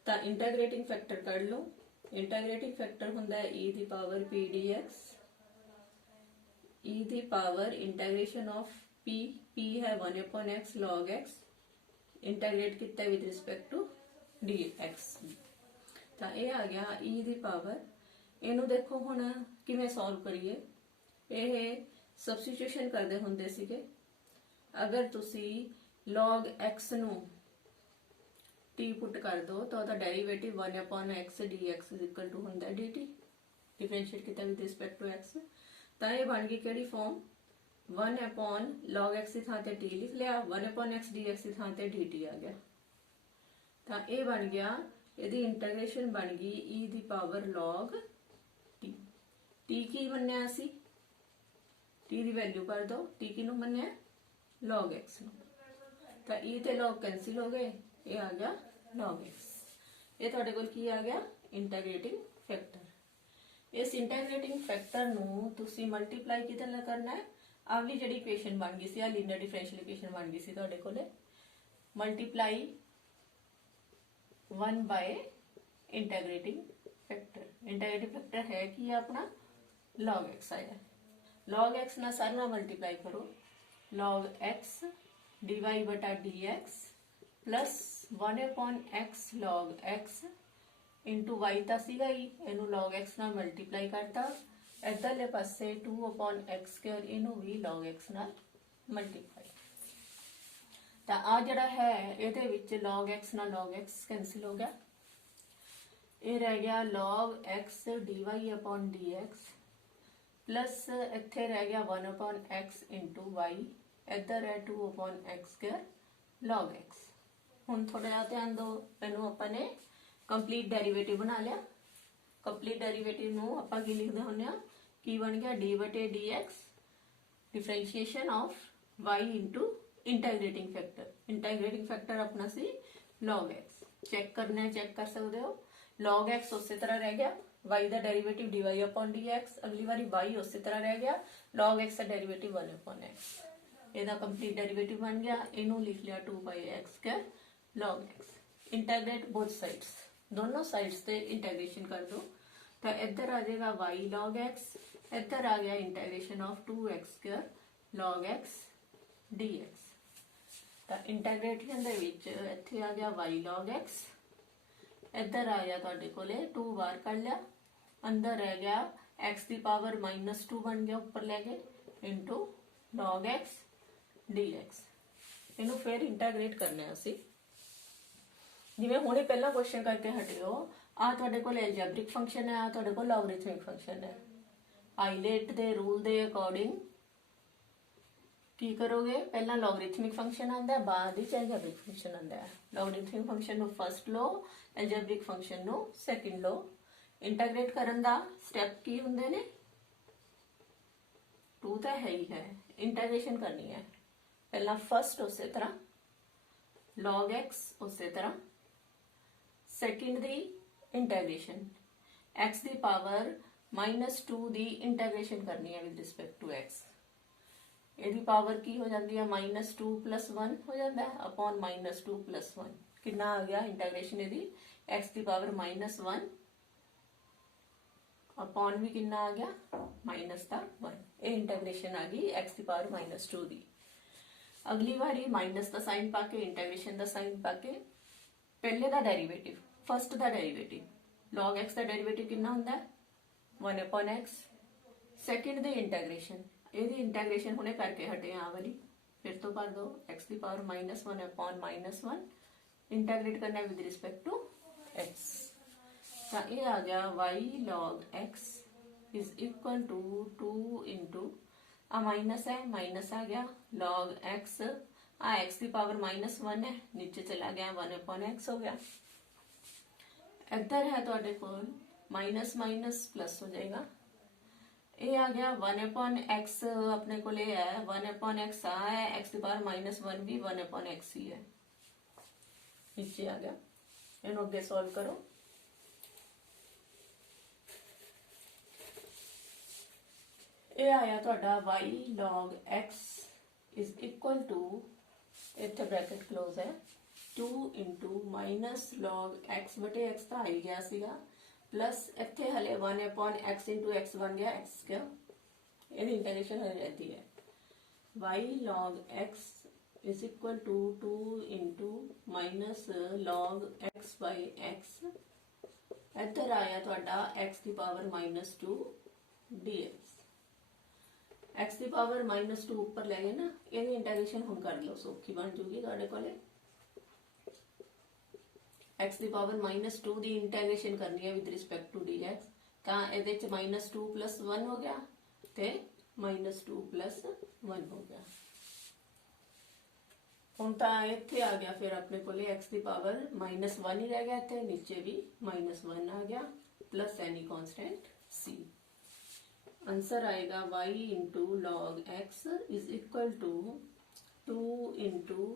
ਤਾਂ ਇੰਟੀਗ੍ਰੇਟਿੰਗ ਫੈਕਟਰ ਕੱਢ ਲਓ, ਇੰਟੀਗ੍ਰੇਟਿੰਗ ਫੈਕਟਰ ਹੁੰਦਾ ਹੈ e ਦੀ ਪਾਵਰ p dx, e ਦੀ ਪਾਵਰ ਇੰਟੀਗ੍ਰੇਸ਼ਨ ਆਫ p ਹੈ 1/x log x, ਇੰਟੀਗ੍ਰੇਟ ਕੀਤਾ ਵਿਦ ਰਿਸਪੈਕਟ ਟੂ dx। ਤਾਂ ਇਹ ਆ ਗਿਆ e ਦੀ ਪਾਵਰ। ਇਹਨੂੰ ਦੇਖੋ ਹੁਣ ਕਿਵੇਂ ਸੋਲਵ ਕਰੀਏ। ਇਹ ਸਬਸਟੀਟਿਊਸ਼ਨ ਕਰਦੇ ਹੁੰਦੇ ਸੀਗੇ। ਅਗਰ ਤੁਸੀਂ log x ਨੂੰ t ਪੁੱਟ ਕਰ ਦੋ ਤਾਂ ਉਹਦਾ ਡੈਰੀਵੇਟਿਵ 1/x dx ਹੁੰਦਾ dt, ਡਿਫਰੈਂਸ਼ੀਏਟ ਕੀਤਾ ਵਿਦ ਰਿਸਪੈਕਟ ਟੂ x। ਤਾਂ ਇਹ ਬਣ ਗਈ ਕਿਹੜੀ ਫਾਰਮ, 1/log x ਦੀ ਥਾਂ ਤੇ t ਲਿਖ ਲਿਆ, 1/x dx ਦੀ ਥਾਂ ਤੇ dt ਆ ਗਿਆ। ਤਾਂ ਇਹ ਬਣ ਗਿਆ, ਇਹਦੀ ਇੰਟੀਗ੍ਰੇਸ਼ਨ ਬਣ ਗਈ e ਦੀ ਪਾਵਰ log t। t ਕੀ ਮੰਨਿਆ ਅਸੀਂ, t ਦੀ ਵੈਲਿਊ ਕਰ ਦੋ, t ਕਿਹਨੂੰ ਮੰਨਿਆ log x ਨੂੰ। ਤਾਂ e ਤੇ log ਕੈਂਸਲ ਹੋ ਗਏ, ਇਹ ਆ ਗਿਆ log x। ਇਹ ਤੁਹਾਡੇ ਕੋਲ ਕੀ ਆ ਗਿਆ, ਇੰਟੀਗ੍ਰੇਟਿੰਗ ਫੈਕਟਰ। ਇਸ ਇੰਟੀਗ੍ਰੇਟਿੰਗ ਫੈਕਟਰ ਨੂੰ ਤੁਸੀਂ ਮਲਟੀਪਲਾਈ ਕਿਹਦੇ ਨਾਲ ਕਰਨਾ ਹੈ, ਆਵਲੀ ਜਿਹੜੀ ਇਕੁਏਸ਼ਨ ਬਣ ਗਈ ਸੀ, ਆ ਲੀਨੀਅਰ ਡਿਫਰੈਂਸ਼ੀਅਲ ਇਕੁਏਸ਼ਨ ਬਣ ਗਈ ਸੀ ਤੁਹਾਡੇ ਕੋਲੇ, ਮਲਟੀਪਲਾਈ 1 ਬਾय ਇੰਟੀਗ੍ਰੇਟਿੰਗ ਫੈਕਟਰ। ਇੰਟੀਗ੍ਰੇਟਿੰਗ ਫੈਕਟਰ ਹੈ ਕੀ ਆਪਣਾ log x ਆਇਆ। log x ਨਾਲ ਸਾਰਾ ਨਾਲ ਮਲਟੀਪਲਾਈ ਕਰੋ, log x dy बटा dx plus 1/x log x into y ਤਾਂ ਸੀਗਾ ਹੀ, ਇਹਨੂੰ log x ਨਾਲ ਮਲਟੀਪਲਾਈ ਕਰਤਾ। ਇੱਧਰਲੇ ਪਾਸੇ 2/x ਸਕੁਅਰ, ਇਹਨੂੰ ਵੀ log x ਨਾਲ ਮਲਟੀਪਲਾਈ। ਤਾਂ ਆ ਜਿਹੜਾ ਹੈ ਇਹਦੇ ਵਿੱਚ log x ਨਾਲ log x ਕੈਂਸਲ ਹੋ ਗਿਆ, ਇਹ ਰਹਿ ਗਿਆ log x dy dx plus ਇੱਥੇ ਰਹਿ ਗਿਆ 1/x इंटू y, ਇੱਧਰ ਹੈ 2/x ਸਕੁਅਰ log x। ਹੁਣ ਥੋੜਾ ਜਿਹਾ ਧਿਆਨ ਦਿਓ, ਇਹਨੂੰ ਆਪਾਂ ਨੇ ਕੰਪਲੀਟ ਡੈਰੀਵੇਟਿਵ ਬਣਾ ਲਿਆ। ਕੰਪਲੀਟ ਡੈਰੀਵੇਟਿਵ ਨੂੰ ਆਪਾਂ ਕੀ ਲਿਖਦੇ ਹੁੰਦੇ ਆ, ਕੀ ਬਣ ਗਿਆ d ਬਟੇ dx differentiation of y into integrating factor. Integrating factor अपना सी log x। चेक करना है, चेक कर सकते हो, log x उस तरह रह गया, y का डेरिवेटिव dy अपॉन dx, अगली बारी y उस तरह रह गया, log x का डेरिवेटिव 1/x, ਇਹਦਾ ਕੰਪਲੀਟ ਡੈਰੀਵੇਟਿਵ ਬਣ ਗਿਆ। ਇਹਨੂੰ ਲਿਖ ਲਿਆ 2/x square log x। Integrate both sides, ਦੋਨੋਂ ਸਾਈਡਸ ਤੇ ਇੰਟੀਗ੍ਰੇਸ਼ਨ ਕਰ ਦੋ। ਤਾਂ ਇੱਧਰ ਆ ਜਾਏਗਾ y log x, ਇੱਧਰ ਆ ਗਿਆ integration of 2x square log x dx। ਤਾਂ ਇੰਟੀਗ੍ਰੇਸ਼ਨ ਦੇ ਵਿੱਚ ਇੱਥੇ ਆ ਗਿਆ y log x, ਇੱਧਰ ਆ ਗਿਆ ਤੁਹਾਡੇ ਕੋਲੇ 2 ਬਾਹਰ ਕੱਢ ਲਿਆ, ਅੰਦਰ ਰਹਿ ਗਿਆ x ਦੀ ਪਾਵਰ -2 ਬਣ ਗਿਆ ਉੱਪਰ ਲੈ ਕੇ ਇਨਟੂ log x dx। ਇਹਨੂੰ ਫਿਰ ਇੰਟੀਗ੍ਰੇਟ ਕਰਨਾ ਹੈ ਅਸੀਂ, ਜਿਵੇਂ ਹੁਣੇ ਪਹਿਲਾਂ ਕੁਐਸਚਨ ਕਰਕੇ ਹਟਿਓ। ਆ ਤੁਹਾਡੇ ਕੋਲ ਐਲਜੈਬਰਿਕ ਫੰਕਸ਼ਨ ਹੈ, ਆ ਤੁਹਾਡੇ ਕੋਲ ਲੋਗਰਿਥਮਿਕ ਫੰਕਸ਼ਨ ਹੈ। ਆਈਲੈਟ ਦੇ ਰੂਲ ਦੇ ਅਕੋਰਡਿੰਗ ਕੀ ਕਰੋਗੇ, ਪਹਿਲਾਂ ਲੋਗਰਿਥਮਿਕ ਫੰਕਸ਼ਨ ਆਂਦਾ, ਬਾਅਦ ਵਿੱਚ ਐਲਜੈਬਰਿਕ ਫੰਕਸ਼ਨ ਆਂਦਾ। ਲੋਗਰਿਥਮਿਕ ਫੰਕਸ਼ਨ ਨੂੰ ਫਰਸਟ ਲੋ, ਐਲਜੈਬਰਿਕ ਫੰਕਸ਼ਨ ਨੂੰ ਸੈਕਿੰਡ ਲੋ। ਇੰਟੀਗ੍ਰੇਟ ਕਰਨ ਦਾ ਸਟੈਪ ਕੀ ਹੁੰਦੇ ਨੇ, 2 ਤਾਂ ਹੈ ਹੀ ਹੈ। ਇੰਟੀਗ੍ਰੇਸ਼ਨ ਕਰਨੀ ਹੈ ਪਹਿਲਾਂ ਫਰਸਟ ਉਸੇ ਤਰ੍ਹਾਂ log x ਉਸੇ ਤਰ੍ਹਾਂ, ਸੈਕਿੰਡ ਦੀ ਇੰਟੀਗ੍ਰੇਸ਼ਨ x ਦੀ ਪਾਵਰ -2 ਦੀ ਇੰਟੀਗ੍ਰੇਸ਼ਨ ਕਰਨੀ ਹੈ ਵਿਦ ਰਿਸਪੈਕਟ ਟੂ x। ਇਹਦੀ ਪਾਵਰ ਕੀ ਹੋ ਜਾਂਦੀ ਹੈ, -2 + 1 ਹੋ ਜਾਂਦਾ ਹੈ अपॉन -2 + 1, ਕਿੰਨਾ ਆ ਗਿਆ ਇੰਟੀਗ੍ਰੇਸ਼ਨ ਇਹਦੀ, x ਦੀ ਪਾਵਰ -1 अपॉन भी कितना आ गया -1। ये इंटीग्रेशन आ गई x की पावर -2 दी। अगली बारी माइनस का साइन पाके, इंटीग्रेशन का साइन पाके, पहले का डेरिवेटिव फर्स्ट का डेरिवेटिव log x का डेरिवेटिव कितना होता है 1/x, सैकेंड दी इंटीग्रेशन, यदि इंटीग्रेशन हुणे करके हटे आ वाली, फिर तो कर दो x की पावर -1 अपॉन -1, इंटीग्रेट करना विद रिस्पेक्ट टू x। ਤਾਂ ਇਹ ਆ ਗਿਆ y log x is equal to 2 into आ माइनस है, माइनस आ गया log x, आ x की पावर -1 है, नीचे चला गया 1/x हो गया। इधर है ਤੁਹਾਡੇ ਕੋਲ माइनस माइनस प्लस हो जाएगा, ये आ गया 1/x अपने को ले है 1/x आ है, x की पावर -1 भी 1/x ही है, नीचे आ गया। इन्हों अगे सॉल्व करो, ਇਹ ਆਇਆ ਤੁਹਾਡਾ y log x is equal to, ਇੱਥੇ ਬ੍ਰੈਕਟ क्लोज है, 2 into -log x बटे x ਤਾਂ ਆ ਹੀ ਗਿਆ ਸੀਗਾ, प्लस इतने हले 1/x इंटू एक्स बन गया एक्स स्क्वायर, ये इंटीग्रेशन हो जाती है y log x is equal to 2 into minus log x by x, इधर आया थोड़ा x की पावर -2 dx, x की पावर -2 ऊपर ले गए ना, ये इंटीग्रेशन हम कर लो सौखी बन जूगी तुहाडे कोले। x की पावर -2 की इंटीग्रेशन करनी है विद रिस्पेक्ट टू dx, तो ये -2 + 1 हो गया ते -2 + 1 हो गया। ਹੁਣ ਤਾਂ ਇੱਥੇ ਆ ਗਿਆ ਫਿਰ ਆਪਣੇ ਕੋਲੇ x ਦੀ ਪਾਵਰ -1 ਹੀ ਰਹਿ ਗਿਆ, ਤੇ ਨੀਚੇ ਵੀ -1 ਆ ਗਿਆ plus any constant c। Answer आएगा y into log x is equal to 2 into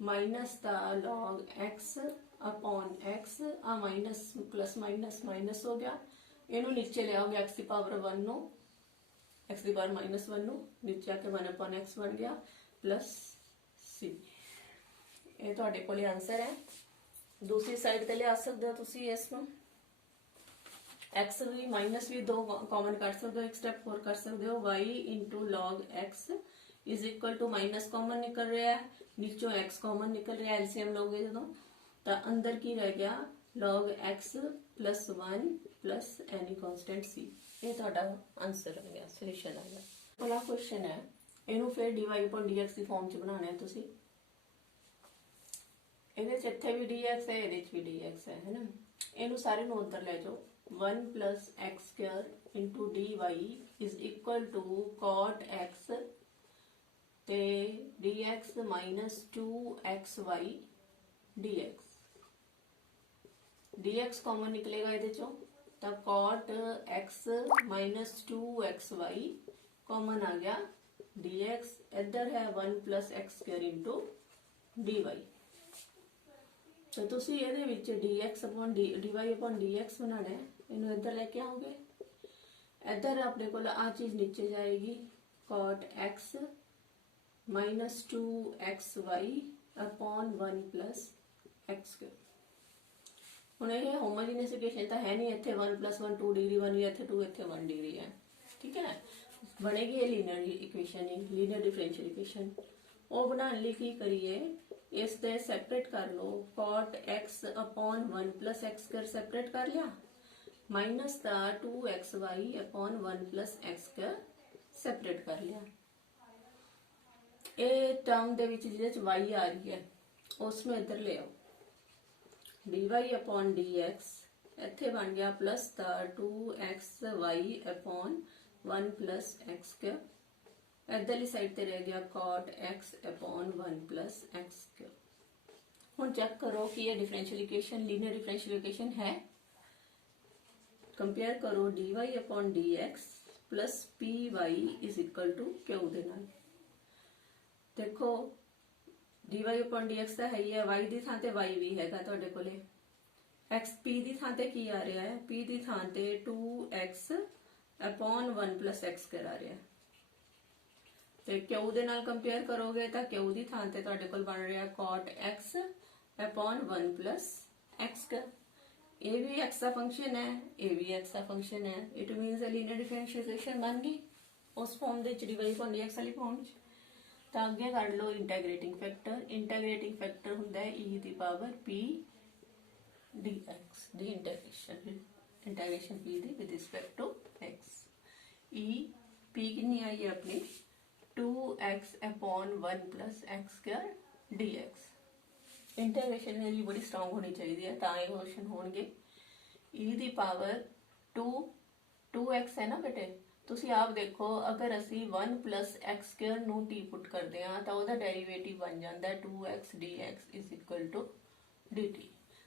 minus the log x upon x, आ माइनस प्लस माइनस माइनस हो गया, इनू नीचे ले आओगे x की पावर 1 नो, x की पावर -1 नो नीचे आके 1/x बन गया प्लस c। ਇਹ ਤੁਹਾਡੇ ਕੋਲੇ ਆਨਸਰ ਹੈ। ਦੂਸਰੀ ਸਾਈਡ ਤੇ ਲਿਆ ਸਕਦੇ ਹੋ ਤੁਸੀਂ ਇਸ ਨੂੰ, x ਵੀ ਮਾਈਨਸ ਵੀ ਦੋ ਕਾਮਨ ਕੱਢ ਸਕਦੇ ਹੋ, ਇੱਕ ਸਟੈਪ ਹੋਰ ਕਰ ਸਕਦੇ ਹੋ, y into log x is equal to minus common निकल रहा है, नीचों x कॉमन निकल रहा है, एलसीएम लोगे जो तो अंदर की रह गया log x plus 1 plus any constant c। ये ਤੁਹਾਡਾ ਆਨਸਰ ਆ ਗਿਆ, ਸੋਲੂਸ਼ਨ ਆ ਗਿਆ। ਅਗਲਾ ਕੁਐਸਚਨ ਹੈ, ਇਹਨੂੰ ਫਿਰ dy/dx ਦੀ ਫਾਰਮ ਚ ਬਣਾਉਣਾ ਹੈ ਤੁਸੀਂ। ਇਹਦੇ ਚ ਇੱਥੇ ਵੀ dx ਹੈ, ਇਹਦੇ ਚ ਵੀ dx ਹੈ ਨਾ, ਇਹਨੂੰ ਸਾਰੇ ਨੂੰ ਉੱਧਰ ਲੈ ਜਾਓ। 1 + x² into dy is equal to cot x ਤੇ dx - 2xy dx, dx common निकलेगा ਇਹਦੇ ਚੋਂ ਤਾਂ cot x - 2xy कॉमन आ गया dx, इधर है 1 + x² into dy। तो ਤੁਸੀਂ ਇਹਦੇ ਵਿੱਚ dy/dx ਬਣਾਣਾ ਹੈ, ਇਹਨੂੰ ਇੱਧਰ ਲੈ ਕੇ ਆਓਗੇ, ਇੱਧਰ ਆਪਣੇ ਕੋਲ ਆ ਚੀਜ਼ ਨੀਚੇ ਜਾਏਗੀ cot x - 2xy upon 1 + x²। ਹੁਣ ਇਹ ਹੋਮੋਜੀਨੀਅਸ ਇਕੁਏਸ਼ਨ ਤਾਂ ਹੈ ਨਹੀਂ, ਇੱਥੇ 1 + 1 2 डिग्री बन गया, ਇੱਥੇ 2 ਇੱਥੇ 1 डिग्री है, ठीक है ना, बनेगी ये लीनियर इक्वेशन ही, लीनियर डिफरेंशियल इक्वेशन। ਉਹ ਬਣਾਉਣ ਲਈ ਕੀ ਕਰੀਏ, ਇਸ ਦੇ ਸੈਪਰੇਟ ਕਰ ਲਓ, cot x upon 1 + x² separate ਕਰ ਲਿਆ, ਮਾਈਨਸ ਦਾ 2xy अपॉन 1 + x² ਸੈਪਰੇਟ ਕਰ ਲਿਆ। ਇਹ ਟਰਮ ਦੇ ਵਿੱਚ ਜਿਹਦੇ ਚ y ਆ ਰਹੀ ਹੈ ਉਸ ਨੂੰ ਇੱਧਰ ਲੈ ਆਓ, dy/dx ਇੱਥੇ ਬਣ ਗਿਆ ਪਲੱਸ ਦਾ 2xy अपॉन 1 + x², ਇੱਧਰਲੀ ਸਾਈਡ ਤੇ ਰਹਿ ਗਿਆ cot x अपॉन 1 + x²। ਹੁਣ ਚੈੱਕ ਕਰੋ ਕਿ ਇਹ differential equation linear differential equation है। कंपेयर करो dy/dx plus py is equal to q ਦੇ ਨਾਲ। देखो dy/dx ਤਾਂ ਹੈ ਹੀ ਹੈ, y ਦੀ ਥਾਂ ਤੇ y ਵੀ ਹੈਗਾ ਤੁਹਾਡੇ ਕੋਲੇ, x p ਦੀ ਥਾਂ ਤੇ ਕੀ ਆ ਰਿਹਾ ਹੈ, p ਦੀ ਥਾਂ ਤੇ 2x अपॉन 1 + x² ਆ ਰਿਹਾ ਹੈ, ਤੇ q ਦੇ ਨਾਲ ਕੰਪੇਅਰ ਕਰੋਗੇ ਤਾਂ q ਦੀ ਥਾਂ ਤੇ ਤੁਹਾਡੇ ਕੋਲ ਬਣ ਰਿਹਾ cot x अपॉन 1 + x²। ਇਹ ਵੀ x ਦਾ ਫੰਕਸ਼ਨ ਹੈ, ਇਹ ਵੀ x ਦਾ ਫੰਕਸ਼ਨ ਹੈ, it means linear differential equation ਬਣ ਗਈ ਉਸ ਫਾਰਮ ਦੇ ਚ dy/dx ਵਾਲੀ ਫਾਰਮ ਚ। ਤਾਂ ਅੱਗੇ ਕੱਢ ਲਓ ਇੰਟੀਗ੍ਰੇਟਿੰਗ ਫੈਕਟਰ, ਇੰਟੀਗ੍ਰੇਟਿੰਗ ਫੈਕਟਰ ਹੁੰਦਾ ਹੈ e ਦੀ ਪਾਵਰ p dx ਦੀ ਇੰਟੀਗ੍ਰੇਸ਼ਨ p ਦੀ with respect to x। e p ਕਿੰਨੀ ਆਈ ਹੈ ਆਪਣੀ 2x upon 1 + x² dx। Integration ਇਹਦੀ ਬੜੀ ਸਟਰੋਂਗ ਹੋਣੀ ਚਾਹੀਦੀ ਹੈ ਤਾਂ ਇਹ ਕੁਐਸਚਨ ਹੋਣਗੇ। e ਦੀ ਪਾਵਰ 2x ਹੈ ਨਾ ਬੇਟੇ, ਤੁਸੀਂ ਆਪ ਦੇਖੋ ਅਗਰ ਅਸੀਂ 1 + x² ਨੂੰ t ਪੁੱਟ ਕਰਦੇ ਹਾਂ ਤਾਂ ਉਹਦਾ ਡੈਰੀਵੇਟਿਵ ਬਣ ਜਾਂਦਾ 2x dx is equal to dt।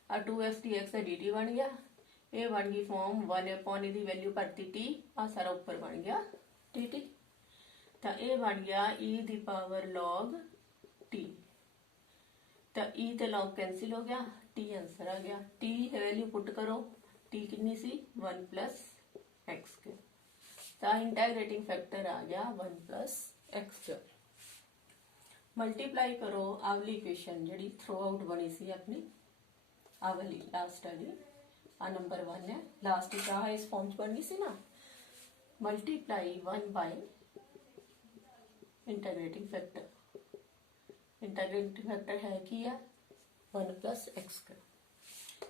ਆ 2x dx ਦਾ dt ਬਣ ਗਿਆ, ਇਹ ਬਣ ਗਈ ਫਾਰਮ 1/, ਇਹਦੀ ਵੈਲਿਊ ਭਰਤੀ t, ਆ ਸਾਰਾ ਉੱਪਰ ਬਣ ਗਿਆ dt। ਤਾਂ ਇਹ ਬਣ ਗਿਆ e ਦੀ ਪਾਵਰ log t, ਤਾਂ e ਤੇ log कैंसिल हो गया, t आंसर आ गया। t वैल्यू पुट करो, t कितनी सी 1 + x², ਤਾਂ इंटीग्रेटिंग फैक्टर आ गया 1 + x²। मल्टीप्लाई करो आवली इक्वेशन जी थ्रू आउट बनी सी अपनी, आ वाली लास्ट वाली, ਆ ਨੰਬਰ 1 ਹੈ ਲਾਸਟ ਵਿੱਚ ਆ ਇਸ ਫਾਰਮ ਚ ਬਣ ਗਈ ਸੀ ਨਾ ਮਲਟੀਪਲਾਈ 1 ਬਾਈ ਇੰਟੀਗ੍ਰੇਟਿੰਗ ਫੈਕਟਰ ਹੈ ਕੀ ਆ 1 plus x square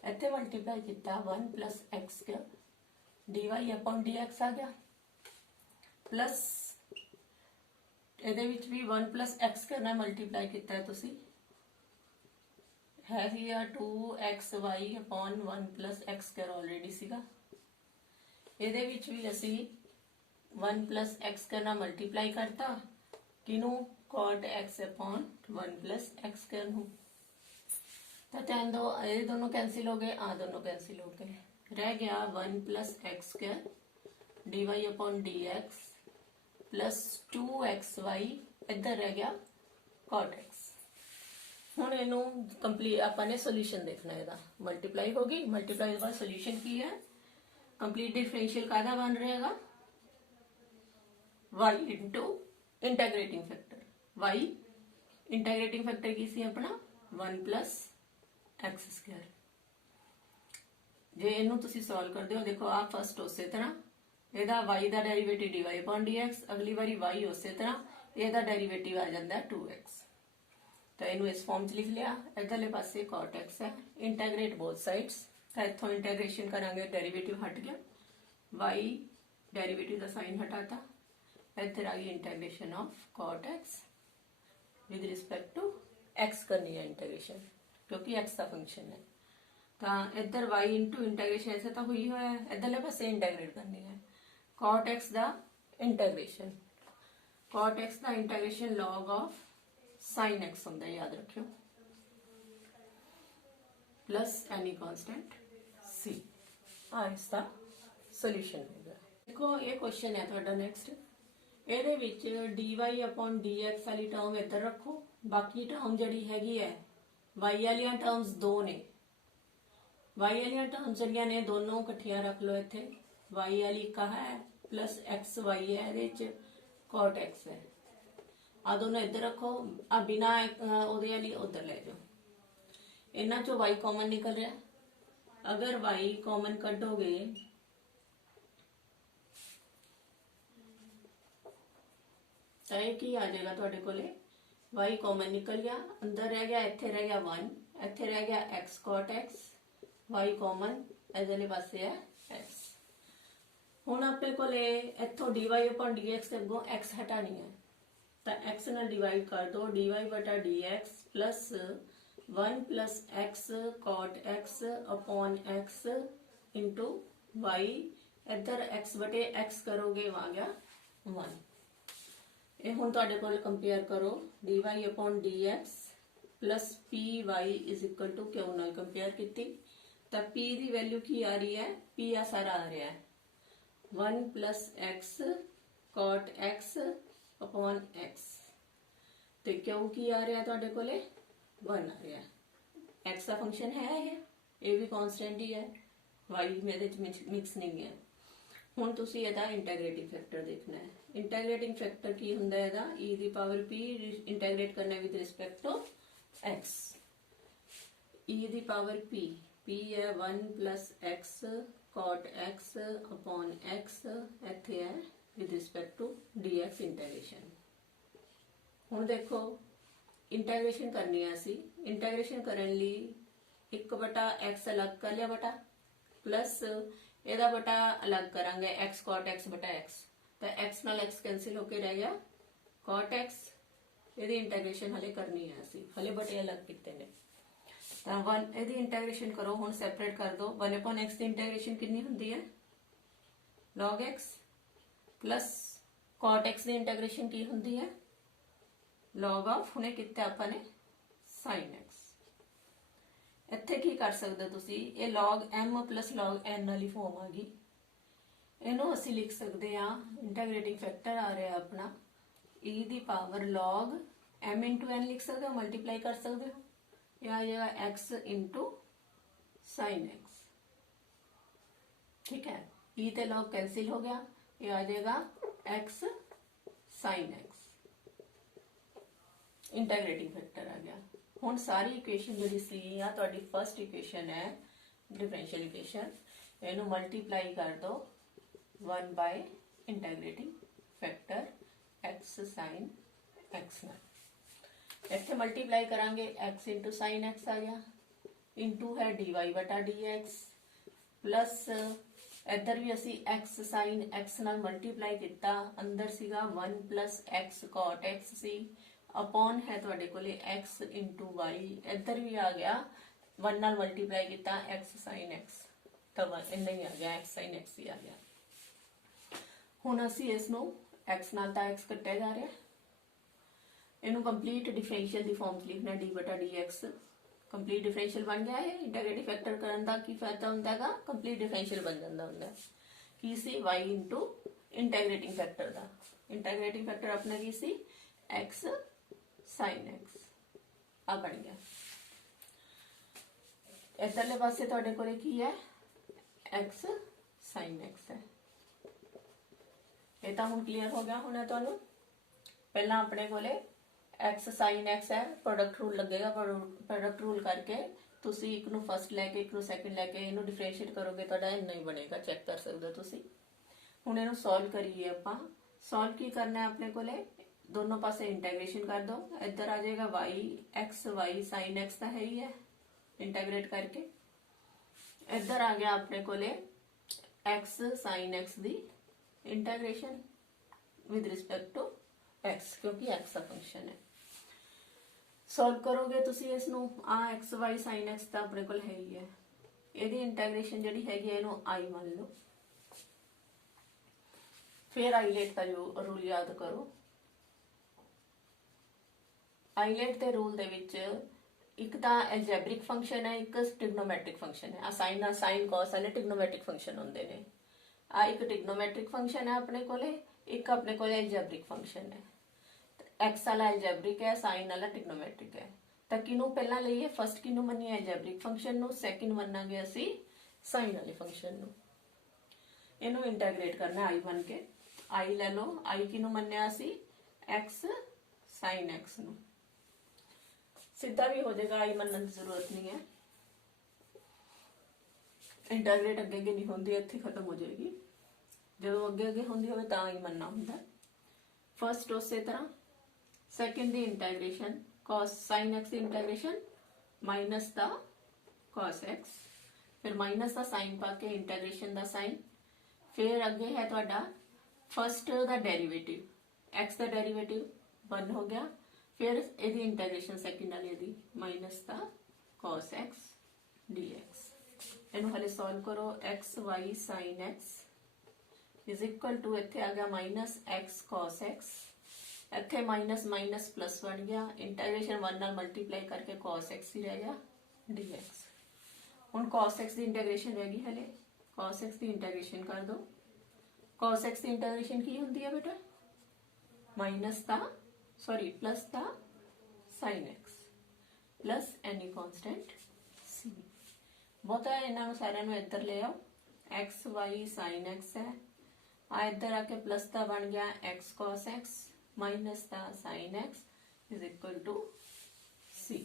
ਇੱਥੇ ਮਲਟੀਪਲਾਈ ਕੀਤਾ 1 plus x square dy upon dx ਆ ਗਿਆ ਪਲਸ ਇਹਦੇ ਵਿੱਚ ਵੀ 1 plus x square ਨਾਲ ਮਲਟੀਪਲਾਈ ਕੀਤਾ ਹੈ ਤੁਸੀਂ ਹੈ ਹੀ ਆ 2xy upon 1 plus x square already ਸੀਗਾ ਇਹਦੇ ਵਿੱਚ ਵੀ ਅਸੀਂ 1 plus x square ਨਾਲ ਮਲਟੀਪਲਾਈ ਕਰਤਾ ਕਿਨੂੰ cot x upon 1 plus x square ਨੂੰ तो ध्यान दो ये दोनों कैंसिल हो गए आ दोनों कैंसिल हो गए रह गया 1 plus x square dy upon dx plus 2xy इधर रह गया cot x हुण इनू कंप्लीट आपाने सोल्यूशन देखना है मल्टीप्लाई होगी मल्टीप्लाई बाद सोल्यूशन की है कंप्लीट डिफरेंशियल कादा बन रहेगा y into integrating factor y integrating factor की सी अपना 1 plus x square जे इनू तुसी सॉल्व करदे हो देखो आ फर्स्ट उसे तरह एदा y दा डेरिवेटिव dy upon dx अगली बारी y उसे तरह एदा डेरिवेटिव आ जांदा 2x तो इनू इस फॉर्म च लिख लिया इधरले पासे cot x है इंटीग्रेट बोथ साइड्स तो इथों इंटीग्रेशन करांगे डेरिवेटिव हट गया y डेरिवेटिव दा साइन हटाता इधर आ गई integration of cot x with respect to x करनी है इंटीग्रेशन क्योंकि x का फंक्शन है तो इधर y इंटू इंटीग्रेशन ऐसे तो हुई है इधरले पासे इंटीग्रेट करनी है cot x दा integration log of sin x होंदा है याद रखियो प्लस एनी कांस्टेंट c इसका सॉल्यूशन होगा देखो ये क्वेश्चन है ਤੁਹਾਡਾ नेक्स्ट ਇਹਦੇ ਵਿੱਚ dy upon dx वाली टर्म इधर रखो बाकी टर्म जड़ी हैगी है y वालियां टर्म्स दो ने y वालियां टर्म्स जड़ियां ने दोनों इकट्ठियां रख लो इत्थे y वाली का है प्लस x y है ਇਹਦੇ ਵਿੱਚ cot x है आ दोनों इधर रखो आ बिना ਉਹਦੇ ਵਾਲੀ उधर ले जाओ इन्हां चों y कॉमन निकल रहा अगर y कॉमन कढोगे तो ये की आ जाएगा ਤੁਹਾਡੇ ਕੋਲੇ y कॉमन निकल गया अंदर रह गया इत्थे रह गया 1 इत्थे रह गया x cot x y common इधरले पासे है x हुण अपने कोले इत्थों dy upon dx से अगों x हटानी है तो x नाल डिवाइड कर दो dy बटा dx plus 1 plus x cot x upon x into y इधर x बटे x करोगे वहां गया 1 ये हुण तुहाडे कोल कंपेयर करो dy upon dx plus P Y is equal to q नाल कंपेयर कीती तो p दी वैल्यू की आ रही है p आ सारा आ रहा है 1 plus x cot x upon x तो क्यू की आ रहा है तुहाडे कोले 1 आ रहा है x का फंक्शन है ये भी कांस्टेंट ही है y मेरे मिक्स नहीं है हुण तुसी इहदा इंटीग्रेटिंग फैक्टर देखना है इंटीग्रेटिंग फैक्टर की हुंदा है इहदा e दी पावर p इंटीग्रेट करना with respect to x e दी पावर p है 1 plus x cot x upon x इत्थे है with respect to dx integration हुण देखो इंटीग्रेशन करनी है असी इंटीग्रेशन करन लई 1/x अलग कर लिया बटा प्लस ਇਹਦਾ बटा अलग करांगे x cot x बटा x तो x नाल x कैंसिल होके रह गया cot x ਇਹਦੀ इंटीग्रेशन हले करनी है ਅਸੀਂ हले बटे अलग किते ने ਤਾਂ 1 ਇਹਦੀ इंटीग्रेशन करो ਹੁਣ सेपरेट कर दो 1/x ਦੀ इंटीग्रेशन कितनी ਹੁੰਦੀ है log x plus cot x ਦੀ इंटीग्रेशन की ਹੁੰਦੀ है log ऑफ ਹੁਣੇ ਕੀਤਾ ਆਪਾਂ ਨੇ sin x ਇੱਥੇ ਕੀ ਕਰ ਸਕਦੇ ਤੁਸੀਂ ਇਹ log m plus log n ਵਾਲੀ ਫਾਰਮ ਆ ਗਈ ਇਹਨੂੰ ਅਸੀਂ ਲਿਖ ਸਕਦੇ ਆ ਇੰਟੀਗ੍ਰੇਟਿੰਗ ਫੈਕਟਰ ਆ ਰਿਹਾ ਆਪਣਾ e ਦੀ ਪਾਵਰ log m n ਲਿਖ ਸਕਦੇ ਹੋ ਮਲਟੀਪਲਾਈ ਕਰ ਸਕਦੇ ਹੋ ਇਹ ਆ ਜਾਏਗਾ x sin x ठीक है e ਤੇ log कैंसिल हो गया ये आ जाएगा x sin x integrating factor आ गया हुण सारी इक्वेशन जिहड़ी सी आ तुहाडी फर्स्ट इक्वेशन है डिफरेंशियल इक्वेशन ਇਹਨੂੰ ਮਲਟੀਪਲਾਈ ਕਰ ਦੋ 1 by integrating factor x sin x ਨਾਲ। ਇੱਥੇ ਮਲਟੀਪਲਾਈ ਕਰਾਂਗੇ x into sin x ਆ ਗਿਆ, ਇੰਟੂ ਹੈ dy ਬਟਾ dx, ਪਲਸ ਇੱਧਰ ਵੀ ਅਸੀਂ x sin x ਨਾਲ ਮਲਟੀਪਲਾਈ ਕੀਤਾ, ਅੰਦਰ ਸੀਗਾ 1 plus x cot x ਸੀ, ਅਪੋਨ ਹੈ ਤੁਹਾਡੇ ਕੋਲੇ x into y, ਇੱਧਰ ਵੀ ਆ ਗਿਆ 1 ਨਾਲ ਮਲਟੀਪਲਾਈ ਕੀਤਾ x sin x, ਤਾਂ ਇੰਨਾ ਹੀ ਆ ਗਿਆ x sin x ਹੀ ਆ ਗਿਆ। ਹੁਣ ਅਸੀਂ ਇਸ ਨੂੰ x ਨਾਲ ਤਾਂ x ਕੱਟਿਆ ਜਾ ਰਿਹਾ, ਇਹਨੂੰ ਕੰਪਲੀਟ ਡਿਫਰੈਂਸ਼ੀਅਲ ਦੀ ਫਾਰਮ 'ਚ ਲਿਖਣਾ d ਬਟਾ dx। ਕੰਪਲੀਟ ਡਿਫਰੈਂਸ਼ੀਅਲ ਬਣ ਗਿਆ ਹੈ। ਇੰਟੈਗਰੇਟਿਵ ਫੈਕਟਰ ਕਰਨ ਦਾ ਕੀ ਫਾਇਦਾ ਹੁੰਦਾ ਹੈਗਾ, ਕੰਪਲੀਟ ਡਿਫਰੈਂਸ਼ੀਅਲ ਬਣ ਜਾਂਦਾ ਹੁੰਦਾ ਹੈ। ਕੀ ਸੀ y into ਇੰਟੈਗਰੇਟਿੰਗ ਫੈਕਟਰ ਦਾ, ਇੰਟੈਗਰੇਟਿੰਗ ਫੈਕਟਰ ਆਪਣਾ ਕੀ ਸੀ x sin x, ਆ ਬਣ ਗਿਆ। ਇਧਰਲੇ ਪਾਸੇ ਤੁਹਾਡੇ ਕੋਲੇ ਕੀ ਹੈ x sin x ਹੈ। ਇਹ ਤਾਂ ਹੁਣ ਕਲੀਅਰ ਹੋ ਗਿਆ ਹੋਣਾ ਤੁਹਾਨੂੰ। ਪਹਿਲਾਂ ਆਪਣੇ ਕੋਲੇ x sin x ਹੈ, ਪ੍ਰੋਡਕਟ ਰੂਲ ਲੱਗੇਗਾ, ਪ੍ਰੋਡਕਟ ਰੂਲ ਕਰਕੇ ਤੁਸੀਂ ਇੱਕ ਨੂੰ ਫਸਟ ਲੈ ਕੇ ਇੱਕ ਨੂੰ ਸੈਕਿੰਡ ਲੈ ਕੇ ਇਹਨੂੰ ਡਿਫਰੈਂਸ਼ੀਏਟ ਕਰੋਗੇ, ਤੁਹਾਡਾ ਇੰਨਾ ਹੀ ਬਣੇਗਾ, ਚੈੱਕ ਕਰ ਸਕਦੇ ਹੋ ਤੁਸੀਂ। ਹੁਣ ਇਹਨੂੰ ਸੋਲਵ ਕਰੀਏ ਆਪਾਂ। ਸੋਲਵ ਕੀ ਕਰਨਾ ਹੈ ਆਪਣੇ ਕੋਲੇ, ਦੋਨੋਂ ਪਾਸੇ ਇੰਟੈਗ੍ਰੇਸ਼ਨ ਕਰ ਦੋ। ਇੱਧਰ ਆ ਜਾਏਗਾ y sin x ਤਾਂ ਹੈ ਹੀ ਹੈ, ਇੰਟੈਗਰੇਟ ਕਰਕੇ। ਇੱਧਰ ਆ ਗਿਆ ਆਪਣੇ ਕੋਲੇ x sin x the ਇੰਟੈਗਰੇਸ਼ਨ with respect to x, ਕਿਉਂਕਿ x ਦਾ ਫੰਕਸ਼ਨ ਹੈ। ਸੋਲਵ ਕਰੋਗੇ ਤੁਸੀਂ ਇਸ ਨੂੰ, ਆ x y sin x ਤਾਂ ਆਪਣੇ ਕੋਲ ਹੈ ਹੀ ਹੈ, ਇਹਦੀ ਇੰਟੈਗਰੇਸ਼ਨ ਜਿਹੜੀ ਹੈਗੀ ਹੈ ਇਹਨੂੰ i ਮੰਨ ਲਓ। ਫਿਰ ਆਈਲੇਟ ਦਾ ਜੋ ਰੂਲ ਯਾਦ ਕਰੋ। ਆਈਲੇਟ ਦੇ ਰੂਲ ਦੇ ਵਿੱਚ ਇੱਕ ਤਾਂ ਐਲਜੈਬਰਿਕ ਫੰਕਸ਼ਨ ਹੈ, ਇੱਕ ਟ੍ਰਿਗਨੋਮੈਟ੍ਰਿਕ ਫੰਕਸ਼ਨ ਹੈ। ਆ ਸਾਈਨ ਕਾਸ ਵਾਲੇ ਟ੍ਰਿਗਨੋਮੈਟ੍ਰਿਕ ਫੰਕਸ਼ਨ ਹੁੰਦੇ ਨੇ। ਆ ਇੱਕ ਟ੍ਰਿਗਨੋਮੈਟ੍ਰਿਕ ਫੰਕਸ਼ਨ ਹੈ ਆਪਣੇ ਕੋਲੇ, ਇੱਕ ਆਪਣੇ ਕੋਲੇ ਐਲਜੈਬਰਿਕ ਫੰਕਸ਼ਨ ਹੈ। x ਵਾਲਾ ਐਲਜੈਬਰਿਕ ਹੈ, ਸਾਈਨ ਵਾਲਾ ਟ੍ਰਿਗਨੋਮੈਟ੍ਰਿਕ ਹੈ। ਤਾਂ ਕਿਹਨੂੰ ਪਹਿਲਾਂ ਲਈਏ, ਫਸਟ ਕਿਹਨੂੰ ਮੰਨੀਏ ਐਲਜੈਬਰਿਕ ਫੰਕਸ਼ਨ ਨੂੰ, ਸੈਕਿੰਡ ਮੰਨਾਂਗੇ ਅਸੀਂ ਸਾਈਨ ਵਾਲੇ ਫੰਕਸ਼ਨ ਨੂੰ। ਇਹਨੂੰ ਇੰਟੈਗਰੇਟ ਕਰਨਾ i ਮੰਨ ਕੇ। i ਲੈ ਲਓ, i ਕਿਹਨੂੰ ਮੰਨਿਆ ਅਸੀਂ x sin x ਨੂੰ। ਸਿੱਧਾ ਵੀ ਹੋ ਜਾਏਗਾ, i ਮੰਨਣ ਦੀ ਜ਼ਰੂਰਤ ਨਹੀਂ ਹੈ। ਇੰਟੈਗਰੇਟ ਅੱਗੇ ਨਹੀਂ ਹੁੰਦੀ, ਇੱਥੇ ਖਤਮ ਹੋ ਜਾਏਗੀ। ਜਦੋਂ ਅੱਗੇ ਹੁੰਦੀ ਹੋਵੇ ਤਾਂ i ਮੰਨਣਾ ਹੁੰਦਾ। ਫਸਟ ਉਸੇ ਤਰ੍ਹਾਂ, ਸੈਕਿੰਡ ਦੀ ਇੰਟੈਗਰੇਸ਼ਨ cos sin x ਦੀ ਇੰਟੈਗਰੇਸ਼ਨ ਮਾਈਨਸ ਦਾ cos x, ਫਿਰ ਮਾਈਨਸ ਦਾ ਸਾਈਨ ਪਾ ਕੇ ਇੰਟੈਗਰੇਸ਼ਨ ਦਾ ਸਾਈਨ। ਫਿਰ ਅੱਗੇ ਹੈ ਤੁਹਾਡਾ ਫਸਟ ਦਾ ਡੈਰੀਵੇਟਿਵ, x ਦਾ ਡੈਰੀਵੇਟਿਵ 1 ਹੋ ਗਿਆ। ਫਿਰ ਇਹਦੀ ਇੰਟੈਗਰੇਸ਼ਨ ਸੈਕਿੰਡ ਵਾਲੀ ਦੀ ਮਾਈਨਸ ਦਾ cos x dx। ਇਹਨੂੰ ਹਲੇ ਸੋਲਵ ਕਰੋ। x y sin x is equal to, ਇੱਥੇ ਆ ਗਿਆ ਮਾਈਨਸ x cos x, ਇੱਥੇ ਮਾਈਨਸ ਮਾਈਨਸ ਪਲਸ ਬਣ ਗਿਆ। ਇੰਟੈਗਰੇਸ਼ਨ 1 ਨਾਲ ਮਲਟੀਪਲਾਈ ਕਰਕੇ cos x ਹੀ ਰਹਿ ਗਿਆ dx। ਹੁਣ cos x ਦੀ ਇੰਟੈਗਰੇਸ਼ਨ ਰਹਿ ਗਈ ਹਲੇ, cos x ਦੀ ਇੰਟੈਗਰੇਸ਼ਨ ਕਰ ਦੋ। cos x ਦੀ ਇੰਟੈਗਰੇਸ਼ਨ ਕੀ ਹੁੰਦੀ ਹੈ ਬੇਟਾ, ਪਲਸ ਦਾ sin x ਪਲਸ ਐਨੀ ਕਨਸਟੈਂਟ c। ਬਹੁਤਾ ਇਹਨਾਂ ਨੂੰ ਸਾਰਿਆਂ ਨੂੰ ਇੱਧਰ ਲੈ ਆਓ। x y sin x ਹੈ, ਆ ਇੱਧਰ ਆ ਕੇ ਪਲਸ ਦਾ ਬਣ ਗਿਆ x cos x minus the sin x is equal to c।